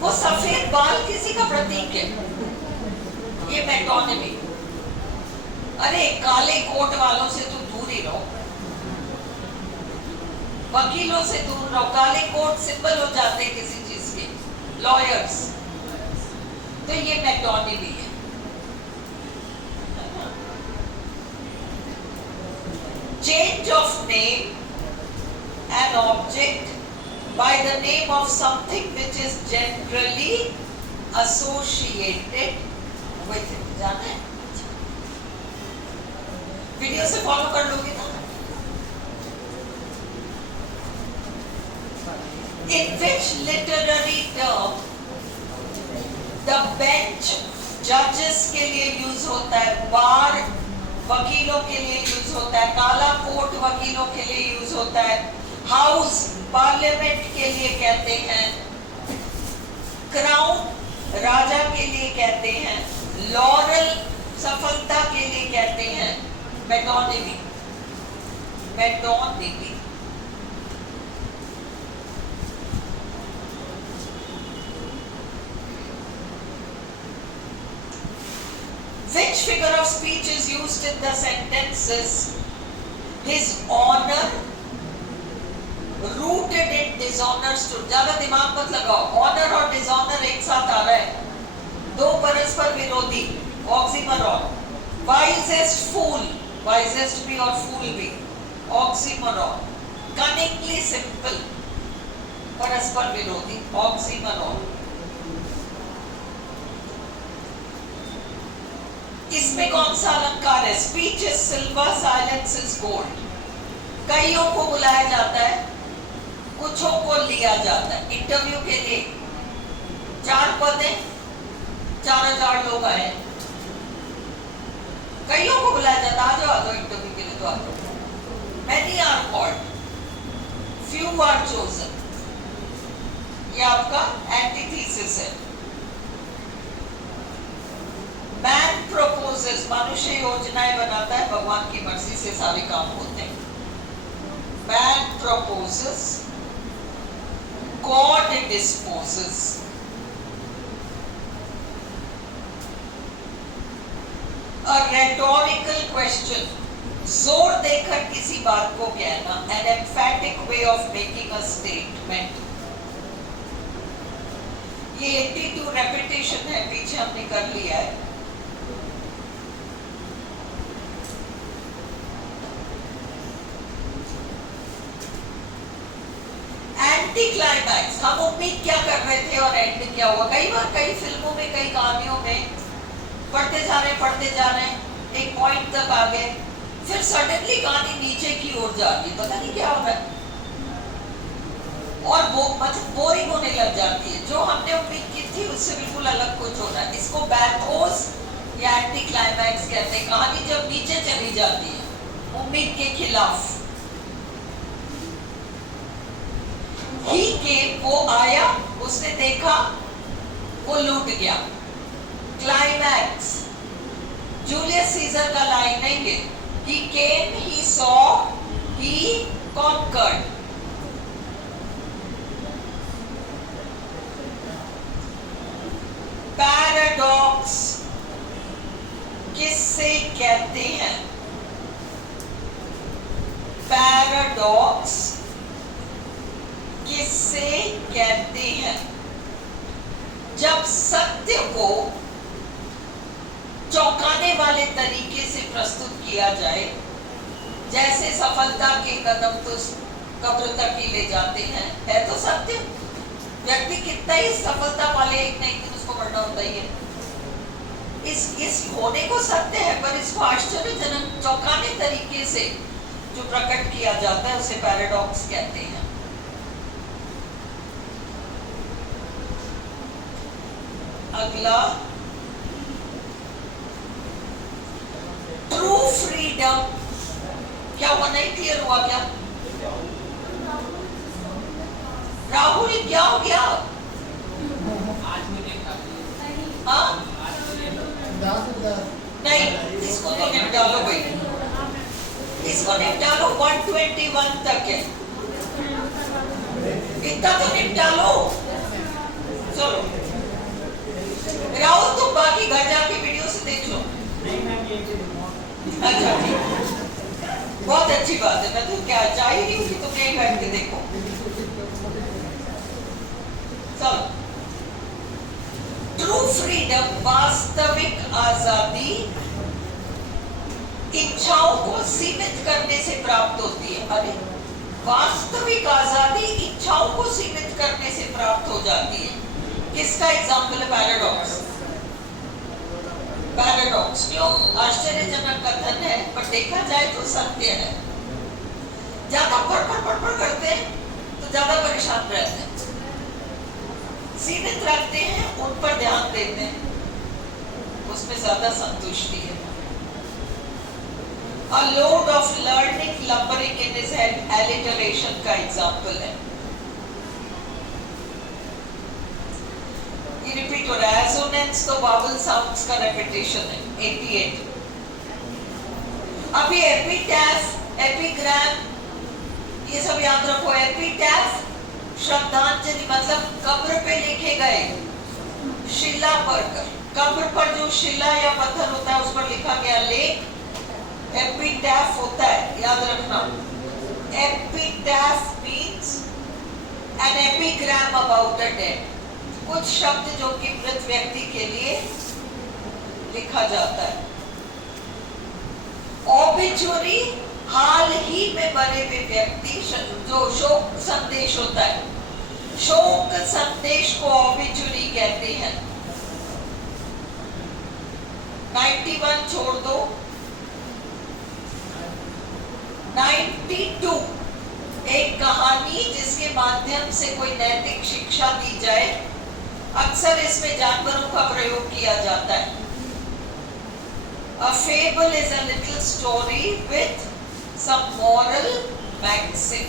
वो सफेद बाल किसी का प्रतीक है। ये मेटोनिमी। अरे काले कोट वालों से तो दूर ही रहो, वकीलों से दूर रहो। काले कोट सिंबल हो जाते हैं किसी चीज के, लॉयर्स। तो ये मेटोनिमी है। Change of name an object by the name of something which is generally associated with it. जाना है? वीडियो से फॉलो कर लोगे ना? In which literary term the bench judges के लिए यूज होता है, बार वकीलों के लिए यूज होता है, काला कोट वकीलों के लिए यूज होता है, हाउस पार्लियामेंट के लिए कहते हैं, क्राउन राजा के लिए कहते हैं, लॉरल सफलता के लिए कहते हैं। Metonymy. Which figure of speech is used in the sentences? His honor rooted in dishonor stood. ज्यादा दिमाग मत लगाओ, ऑनर और डिसऑनर एक साथ आ रहा है, दो परस्पर विरोधी, ऑक्सीमोरॉन। वाइजेस्ट फूल, वाइजेस्ट भी और फूल भी, ऑक्सीमोरॉन। कनिंगली सिंपल, परस्पर विरोधी, ऑक्सीमोरॉन। इसमें कौन सा अलंकार है? Speech is silver, silence is gold. कईयों को बुलाया जाता है, कुछों को लिया जाता है। इंटरव्यू के लिए 4 पद है, 4000 लोग आए, कईयों को बुलाया जाता है। आ जाओ इंटरव्यू के लिए, तो आ जाओ। Many are called, few are chosen। ये आपका एंटीथीसिस है। मैन प्रोपोजेस, मनुष्य योजनाएं बनाता है, भगवान की मर्जी से सारे काम होते हैं। Man proposes, God disposes. A rhetorical question, जोर देकर किसी बात को कहना, an emphatic way of making a statement. ये 82 रेपिटेशन है, पीछे हमने कर लिया है। एंटी क्लाइमैक्स, हम उम्मीद क्या कर रहे थे और एंड क्या हुआ। कई बार कई फिल्मों में, कई कहानियों में पढ़ते जा रहे हैं, एक पॉइंट तक आ गए, फिर सडनली कहानी नीचे की ओर जा रही है, पता नहीं क्या हो रहा है, और वो मतलब बोरिंग होने लग जाती है। जो हमने उम्मीद की थी उससे बिल्कुल अलग कुछ हो रहा है। इसको बैथोस या एंटी क्लाइमैक्स कहते हैं। कहानी जब नीचे चली जाती है उम्मीद के खिलाफ। ही केम, वो आया, उसने देखा, वो लूट गया। क्लाइमैक्स जूलियस सीजर का लाइन है ये। He came, he saw, he conquered. Paradox किससे कहते हैं? पैराडॉक्स इसे कहते हैं जब सत्य को चौंकाने वाले तरीके से प्रस्तुत किया जाए, जैसे सफलता के कदम तो कब्र तक ही ले जाते हैं, है तो सत्य। व्यक्ति कितना ही सफलता पाले, एक ना एक दिन उसको मरना होता ही है। इस होने को सत्य है, पर इसको आश्चर्यजनक चौंकाने तरीके से जो प्रकट किया जाता है उसे पैराडॉक्स कहते हैं। अगला, ट्रू फ्रीडम। क्या हुआ, नहीं क्लियर हुआ क्या? राहुल क्या हो गया? हाँ नहीं, इसको तो निपटा लो भाई, इसको निपटा लो। 121 तक है, इतना तो निपटा लो। चलो राहुल, तुम बाकी घर जाके वीडियो से देख लो। अच्छा ठीक, बहुत अच्छी बात है। मैं तो क्या चाह ही नहीं हूँ कि तुम यहीं बैठ के देखो। चलो, ट्रू फ्रीडम, वास्तविक आजादी इच्छाओं को सीमित करने से प्राप्त होती है। अरे, वास्तविक आजादी इच्छाओं को सीमित करने से प्राप्त हो जाती है। किसका एग्जाम्पल है? पैराडॉक्स। पैराडॉक्स क्यों आश्चर्यजनक कथन है, पर देखा जाए तो सत्य है। ज्यादा पढ़ करते हैं तो ज्यादा परेशान रहते हैं, सीमित रखते हैं, उन पर ध्यान देते हैं, उसमें ज्यादा संतुष्टि है। A load of learning lumbering in his head, alliteration का एग्जाम्पल है। ये रिपीट हो रहा है। एसोनेंस तो वावल साउंड्स का रेपिटेशन है। 88। अभी एपिटैफ, एपिग्राम, ये सब याद रखो। एपिटैफ श्रद्धांजलि, मतलब कब्र पे लिखे गए शिला पर, कब्र पर जो शिला या पत्थर होता है उस पर लिखा गया लेख एपिटैफ होता है, याद रखना। Epitaph means an epigram about a dead, कुछ शब्द जो कि मृत व्यक्ति के लिए लिखा जाता है। ऑबिचुरी, हाल ही में मरे हुए व्यक्ति, जो शोक संदेश होता है, शोक संदेश को ऑबिचुरी कहते हैं। 91 छोड़ दो। 92, एक कहानी जिसके माध्यम से कोई नैतिक शिक्षा दी जाए। अक्सर इसमें जानवरों का प्रयोग किया जाता है। A fable is a little story with some moral maxim.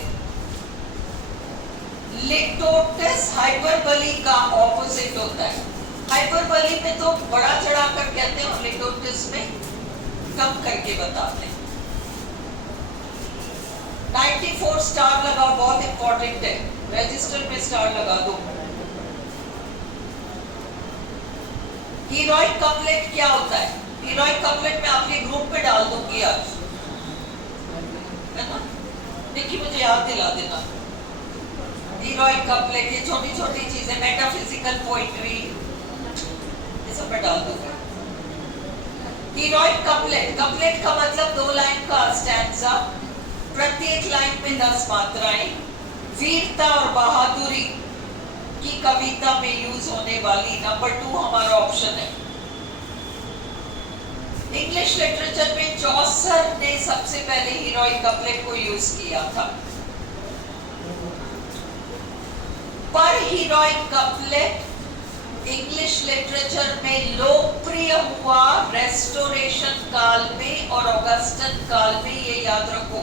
Litotes hyperbole का ऑपोजिट होता है। हाइपरबली में तो बड़ा चढ़ा कर कहते हैं और लिटोटस में कम करके बताते हैं। 94 स्टार लगाओ, बहुत इंपॉर्टेंट है। रजिस्टर में स्टार लगा दो। हीरोइक कपलेट क्या होता है? हीरोइक कपलेट में आपके ग्रुप में डाल दूंगी आज, है ना? देखिए मुझे याद दिला देना। हीरोइक कपलेट, ये छोटी छोटी चीजें, मेटाफिजिकल पोइट्री, ये सब मैं डाल दूंगा। हीरोइक कपलेट, कपलेट का मतलब 2 लाइन का स्टैंजा, प्रत्येक लाइन में 10 मात्राएं, वीरता और बहादुरी की कविता में यूज होने वाली। नंबर 2 हमारा ऑप्शन है। इंग्लिश लिटरेचर में चौसर ने सबसे पहले हीरोइक कपलेट को यूज किया था। पर हीरोइक कपलेट इंग्लिश लिटरेचर में लोकप्रिय हुआ रेस्टोरेशन काल में और ऑगस्टन काल में, ये याद रखो।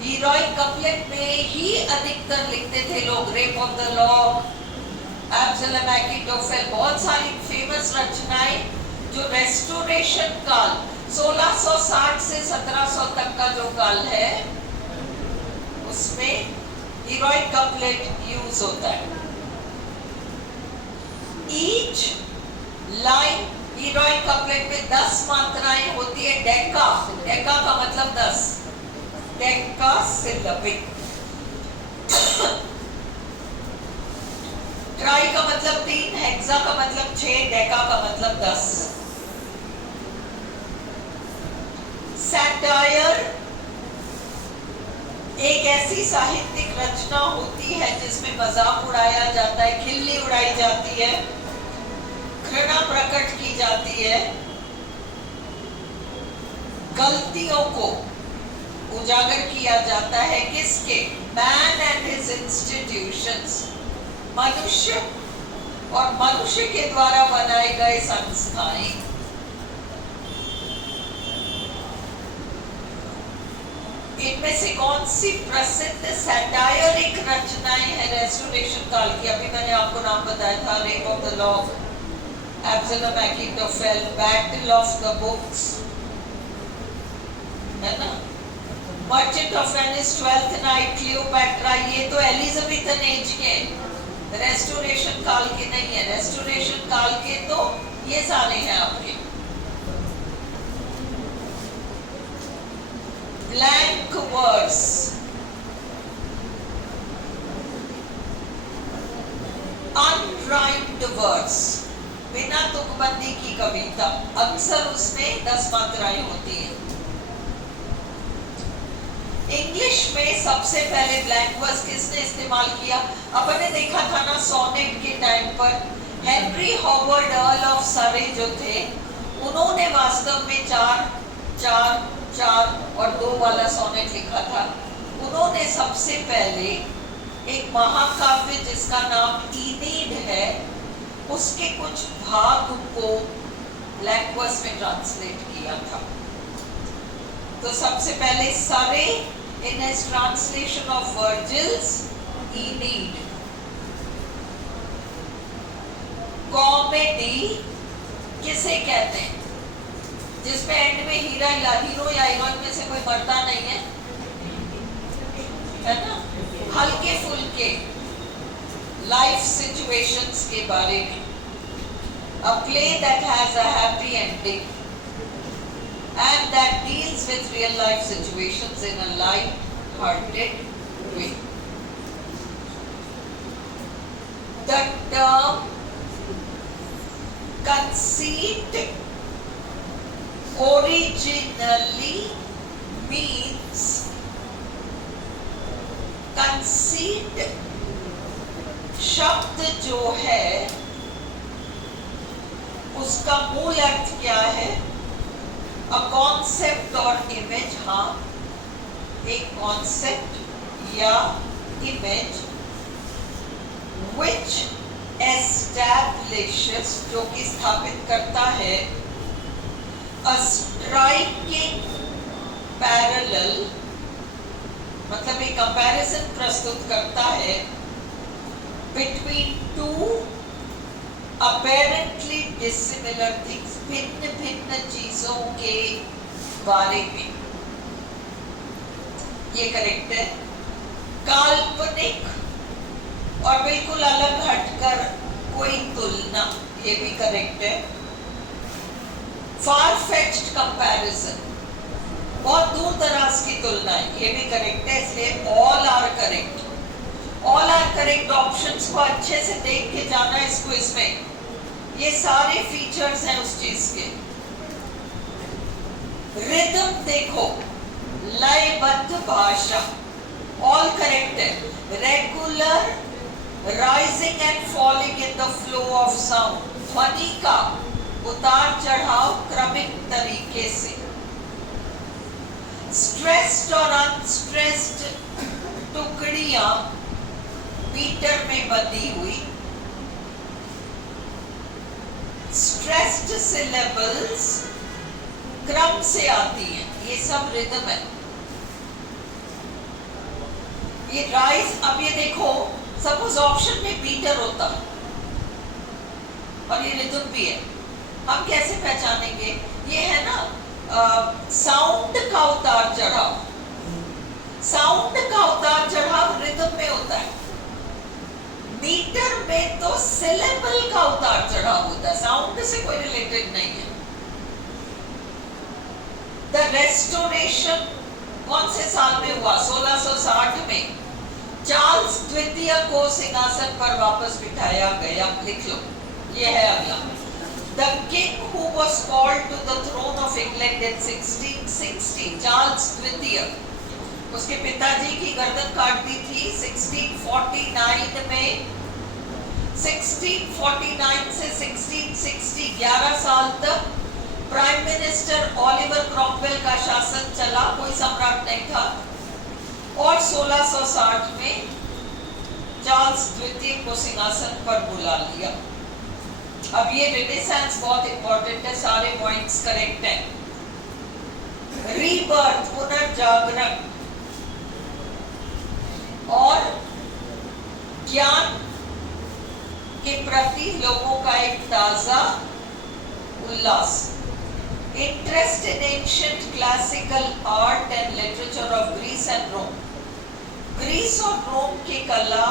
हीरोइक कपलेट में ही अधिकतर लिखते थे लोग। Rape of the Lock, Absalom Achitophel, बहुत सारी फेमस रचनाएं जो रेस्टोरेशन काल 1660 से 1700 तक का जो काल है उसमें हीरोइक कपलेट यूज होता है। ईच लाइन हीरोइक कपलेट में 10 मात्राएं होती है। डेका, डेका का मतलब 10, डेका सिलेबिक। हेक्सा का मतलब 6, डेका का मतलब 10। सैटायर एक ऐसी साहित्यिक रचना होती है जिसमें मजाक उड़ाया जाता है, खिल्ली उड़ाई जाती है, घृणा प्रकट की जाती है, गलतियों को उजागर किया जाता है। किसके? मैन एंड हिज इंस्टीट्यूशंस, मनुष्य और मनुष्य के द्वारा बनाए गए संस्थाएं। इनमें से कौन सी प्रसिद्ध सैटायरिक रचनाएं हैं रेस्टोरेशन काल की? अभी मैंने आपको नाम बताया था, Rape of the Lock, Absalom Achitophel, Battle of the Books, है ना, Merchant of Venice, Twelfth Night, Cleopatra. ये तो एलिजाबेथन एज के, रेस्टोरेशन काल के नहीं है। रेस्टोरेशन काल के तो ये सारे हैं आपके। ब्लैंक वर्स, अनराइम्ड वर्स, बिना तुकबंदी की कविता, अक्सर उसमें 10 मात्राएं होती हैं। इंग्लिश में सबसे पहले ब्लैंक वर्स किसने इस्तेमाल किया? अपन ने देखा था ना सोनेट के टाइम पर हेनरी हॉवर्ड अर्ल ऑफ सरे जो थे, उन्होंने वास्तव में 4 4 4 और 2 वाला सोनेट लिखा था। उन्होंने सबसे पहले एक महाकाव्य जिसका नाम इनीड है, उसके कुछ भाग को ब्लैंक वर्स में ट्रांसलेट किया था। तो सबसे पहले सरे in his translation of Virgil's Aeneid, comedy किसे कहते हैं? जिसमें एंड में हीरो या हीरोइन में से कोई मरता नहीं है, है ना, हल्के फुल्के लाइफ सिचुएशंस के बारे में। A play that has a happy ending and that deals with real life situations in a light-hearted way. The term conceit originally means, conceit शब्द जो है उसका मूल अर्थ क्या है? A concept or image, हाँ, एक concept या image which establishes, जो कि स्थापित करता है, a striking parallel, मतलब एक कंपैरिजन प्रस्तुत करता है between two apparently dissimilar things, भिन्न भिन्न चीजों के बारे में। ये करेक्ट है। काल्पनिक और बिल्कुल अलग हटकर कोई तुलना, ये भी करेक्ट है। फार फेच्ड कंपैरिजन, बहुत दूर दराज की तुलना है, ये भी करेक्ट है। इसलिए all are correct. All are correct options को अच्छे से देख के जाना है इस क्विज में। ये सारे फीचर्स हैं उस चीज के। रिदम देखो, लयबद्ध भाषा, ऑल करेक्ट है। Regular rising and falling in the flow of sound, ध्वनि का उतार चढ़ाव क्रमिक तरीके से। स्ट्रेस्ड और अनस्ट्रेस्ड टुकड़ियां मीटर में बंधी हुई। स्ट्रेस्ड सिलेबल्स क्रम से आती हैं, ये सब रिदम है। ये राइज, अब ये देखो, सपोज ऑप्शन में मीटर होता और ये रिदम भी है, हम कैसे पहचानेंगे? ये है ना साउंड का उतार चढ़ाव। साउंड का उतार चढ़ाव रिदम में होता है, मीटर में तो सिलेबल का उतार चढ़ाव होता है, साउंड से कोई रिलेटेड नहीं है। द रेस्टोरेशन कौन से साल में हुआ? 1660 में। चार्ल्स द्वितीय को सिंहासन पर वापस बिठाया गया, लिख लो, ये है अगला। The king who was called to the throne of England in 1660, Charles द्वितीय, उसके पिताजी की गर्दन काट दी थी 1649 में। 1649 से 1660 11 साल तक प्राइम मिनिस्टर ओलिवर क्रॉमवेल का शासन चला, कोई सम्राट नहीं था। और 1660 में चार्ल्स द्वितीय को सिंहासन पर बुला लिया। अब ये रेनेसांस बहुत इंपॉर्टेंट है, सारे पॉइंट्स करेक्ट हैं। रीबर्थ, पुनर्जागरण और ज्ञान के प्रति लोगों का एक ताजा उल्लास। Interest in ancient classical art and literature of Greece and Rome, Greece और रोम के कला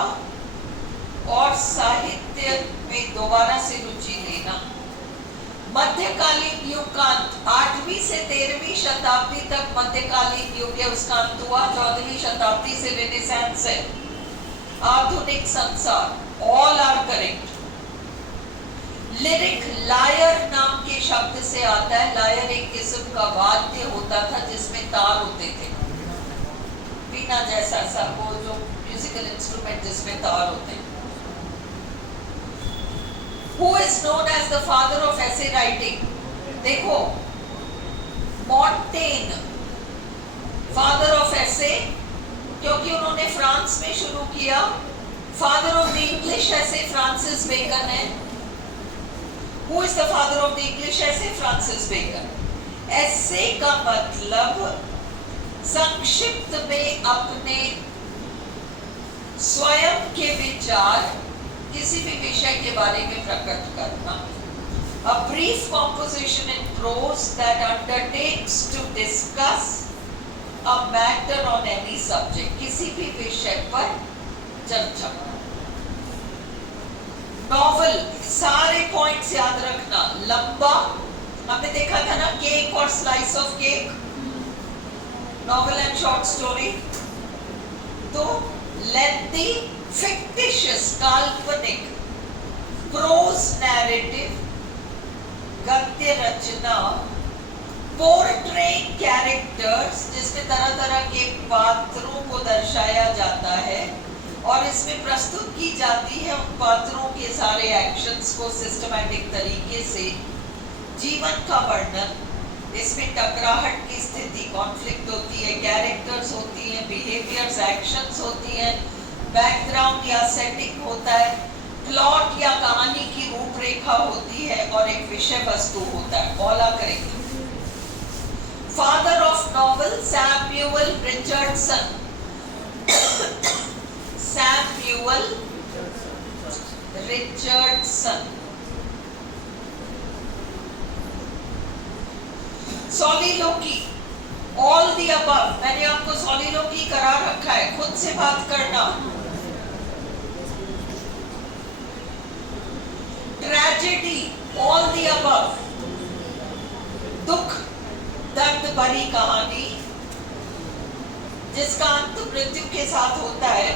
और साहित्य में दोबारा से रुचि लेना। मध्यकालीन युग का अंत, 8वीं से 13वीं शताब्दी तक मध्यकालीन युग है, उसका अंत हुआ 14वीं शताब्दी से रेनेसांस है। आधुनिक संसार, all are correct. Lyric, lyre नाम के शब्द से आता है। लायर एक किस्म का वाद्य होता था जिसमें तार होते थे, वीणा जैसा सा, वो जो म्यूजिकल इंस्ट्रूमेंट जिसमें तार होते हैं। Who is known as the father of essay writing? देखो, मॉन्टेन फादर ऑफ एसे, क्योंकि उन्होंने फ्रांस में शुरू किया। Father of the English essay Francis Bacon है। Who is the father of the English essay? Francis Bacon. Essay का मतलब संक्षिप्त में अपने स्वयं के विचार किसी भी विषय के बारे में प्रकट करना। A brief composition in prose that undertakes to discuss a matter on any subject, किसी भी विषय पर चर्चा। नॉवल, सारे पॉइंट्स याद रखना। लंबा, हमने देखा था ना, केक और slice of cake, novel and short story. तो लेंथी, फिक्टिशियस काल्पनिक, प्रोज नैरेटिव गद्य रचना, पोर्ट्रेइंग कैरेक्टर्स जिसमें तरह तरह के पात्रों को दर्शाया जाता है और इसमें प्रस्तुत की जाती है उन पात्रों के सारे एक्शंस को सिस्टमैटिक तरीके से। जीवन का वर्णन, इसमें टकराहट की स्थिति, कॉन्फ्लिक्ट होती है, कैरेक्टर्स होती हैं, बिहेवियर्स, एक्शंस होती हैं, बैकग्राउंड या सेटिंग होता है, प्लॉट या कहानी की रूपरेखा होती है और एक विषय वस्तु होता है। All are correct. Father of novel Samuel Richardson, Samuel Richardson. Soliloquy, all the above, मैंने आपको सॉलिलोकी करा रखा है, खुद से बात करना। ट्रेजेडी, ऑल द अबव, दुख दर्द भरी कहानी जिसका अंत मृत्यु के साथ होता है।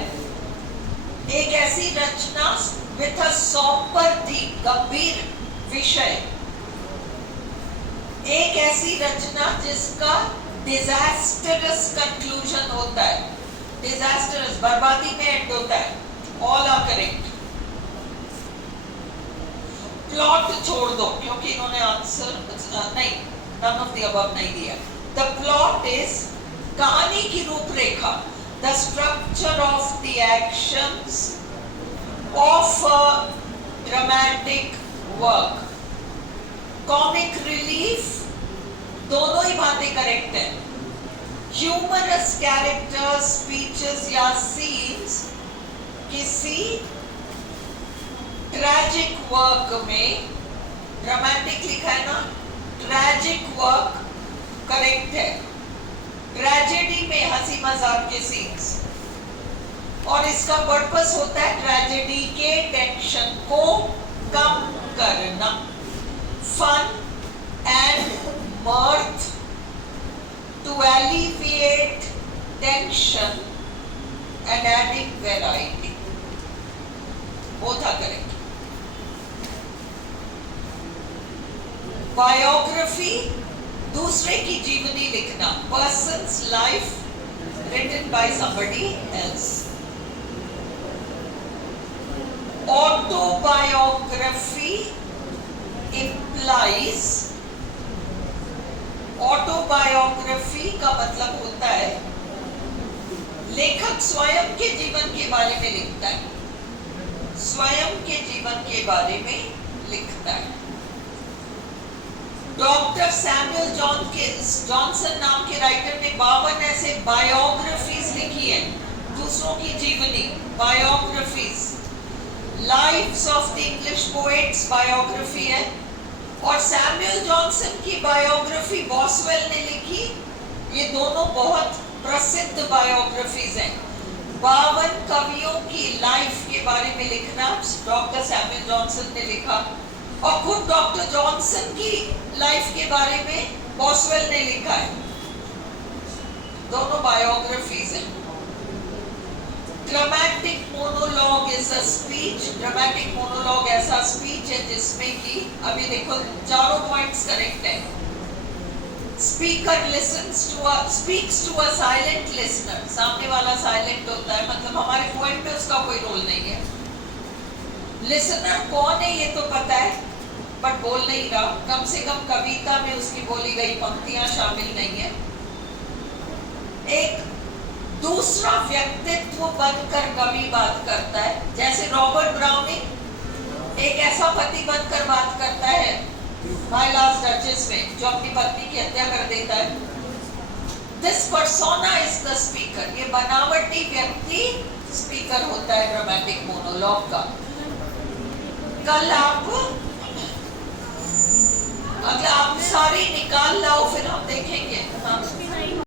एक ऐसी रचना विथ अ सॉम्बर थीम, गंभीर विषय। एक ऐसी रचना जिसका डिजास्टरस कंक्लूजन होता है, डिजास्टरस, बर्बादी में एंड होता है। All are correct. प्लॉट छोड़ दो क्योंकि इन्होंने आंसर नहीं, नन ऑफ द अबव नहीं दिया। द प्लॉट इज कहानी की रूपरेखा, the structure of the actions of a dramatic work. Comic relief, दोनों ही बातें करेक्ट है। ह्यूमरस कैरेक्टर्स, स्पीचेस या सीन्स किसी ट्रैजिक वर्क में, ड्रामेटिक लिखा है ना, ट्रैजिक वर्क करेक्ट है। ट्रेजेडी में हंसी मजाक के सीन्स, और इसका पर्पस होता है ट्रेजेडी के टेंशन को कम करना। Fun and mirth to alleviate tension and adding variety. Both are correct. Biography, दूसरे की जीवनी लिखना, person's life written by somebody else. Autobiography implies, autobiography का मतलब होता है लेखक स्वयं के जीवन के बारे में लिखता है, स्वयं के जीवन के बारे में लिखता है। डॉक्टर सैमुअल जॉनसन नाम के राइटर ने 52 ऐसे बायोग्राफीज लिखी है, दूसरों की जीवनी, biographies. Lives of the English poets biography है, और सैमुअल जॉनसन की बायोग्राफी बॉसवेल ने लिखी। ये दोनों बहुत प्रसिद्ध बायोग्राफीज हैं। 52 कवियों की लाइफ के बारे में लिखना डॉक्टर सैमुअल जॉनसन ने लिखा, और खुद डॉक्टर जॉनसन की लाइफ के बारे में बॉसवेल ने लिखा है। दोनों बायोग्राफीज हैं। Dramatic monologue is a speech. Dramatic monologue ऐसा स्पीच है जिसमें कि अभी देखो चारों पॉइंट्स करेक्ट है। Speaker speaks to a silent listener, सामने वाला साइलेंट होता है, मतलब हमारे पोएम में उसका कोई रोल नहीं है। लिसनर कौन है ये तो पता है, बट बोल नहीं रहा, कम से कम कविता में उसकी बोली गई पंक्तियां शामिल नहीं है। एक दूसरा व्यक्तित्व बनकर कवि बात करता है, जैसे रॉबर्ट ब्राउनिंग एक ऐसा पति बनकर बात करता है माय लास्ट डचेस में, जो अपनी पत्नी की हत्या कर देता है। This persona is the speaker. ये बनावटी व्यक्ति स्पीकर होता है ड्रामेटिक मोनोलॉग का। कल आप अगर आप सारी निकाल लाओ फिर हम देखेंगे। हाँ।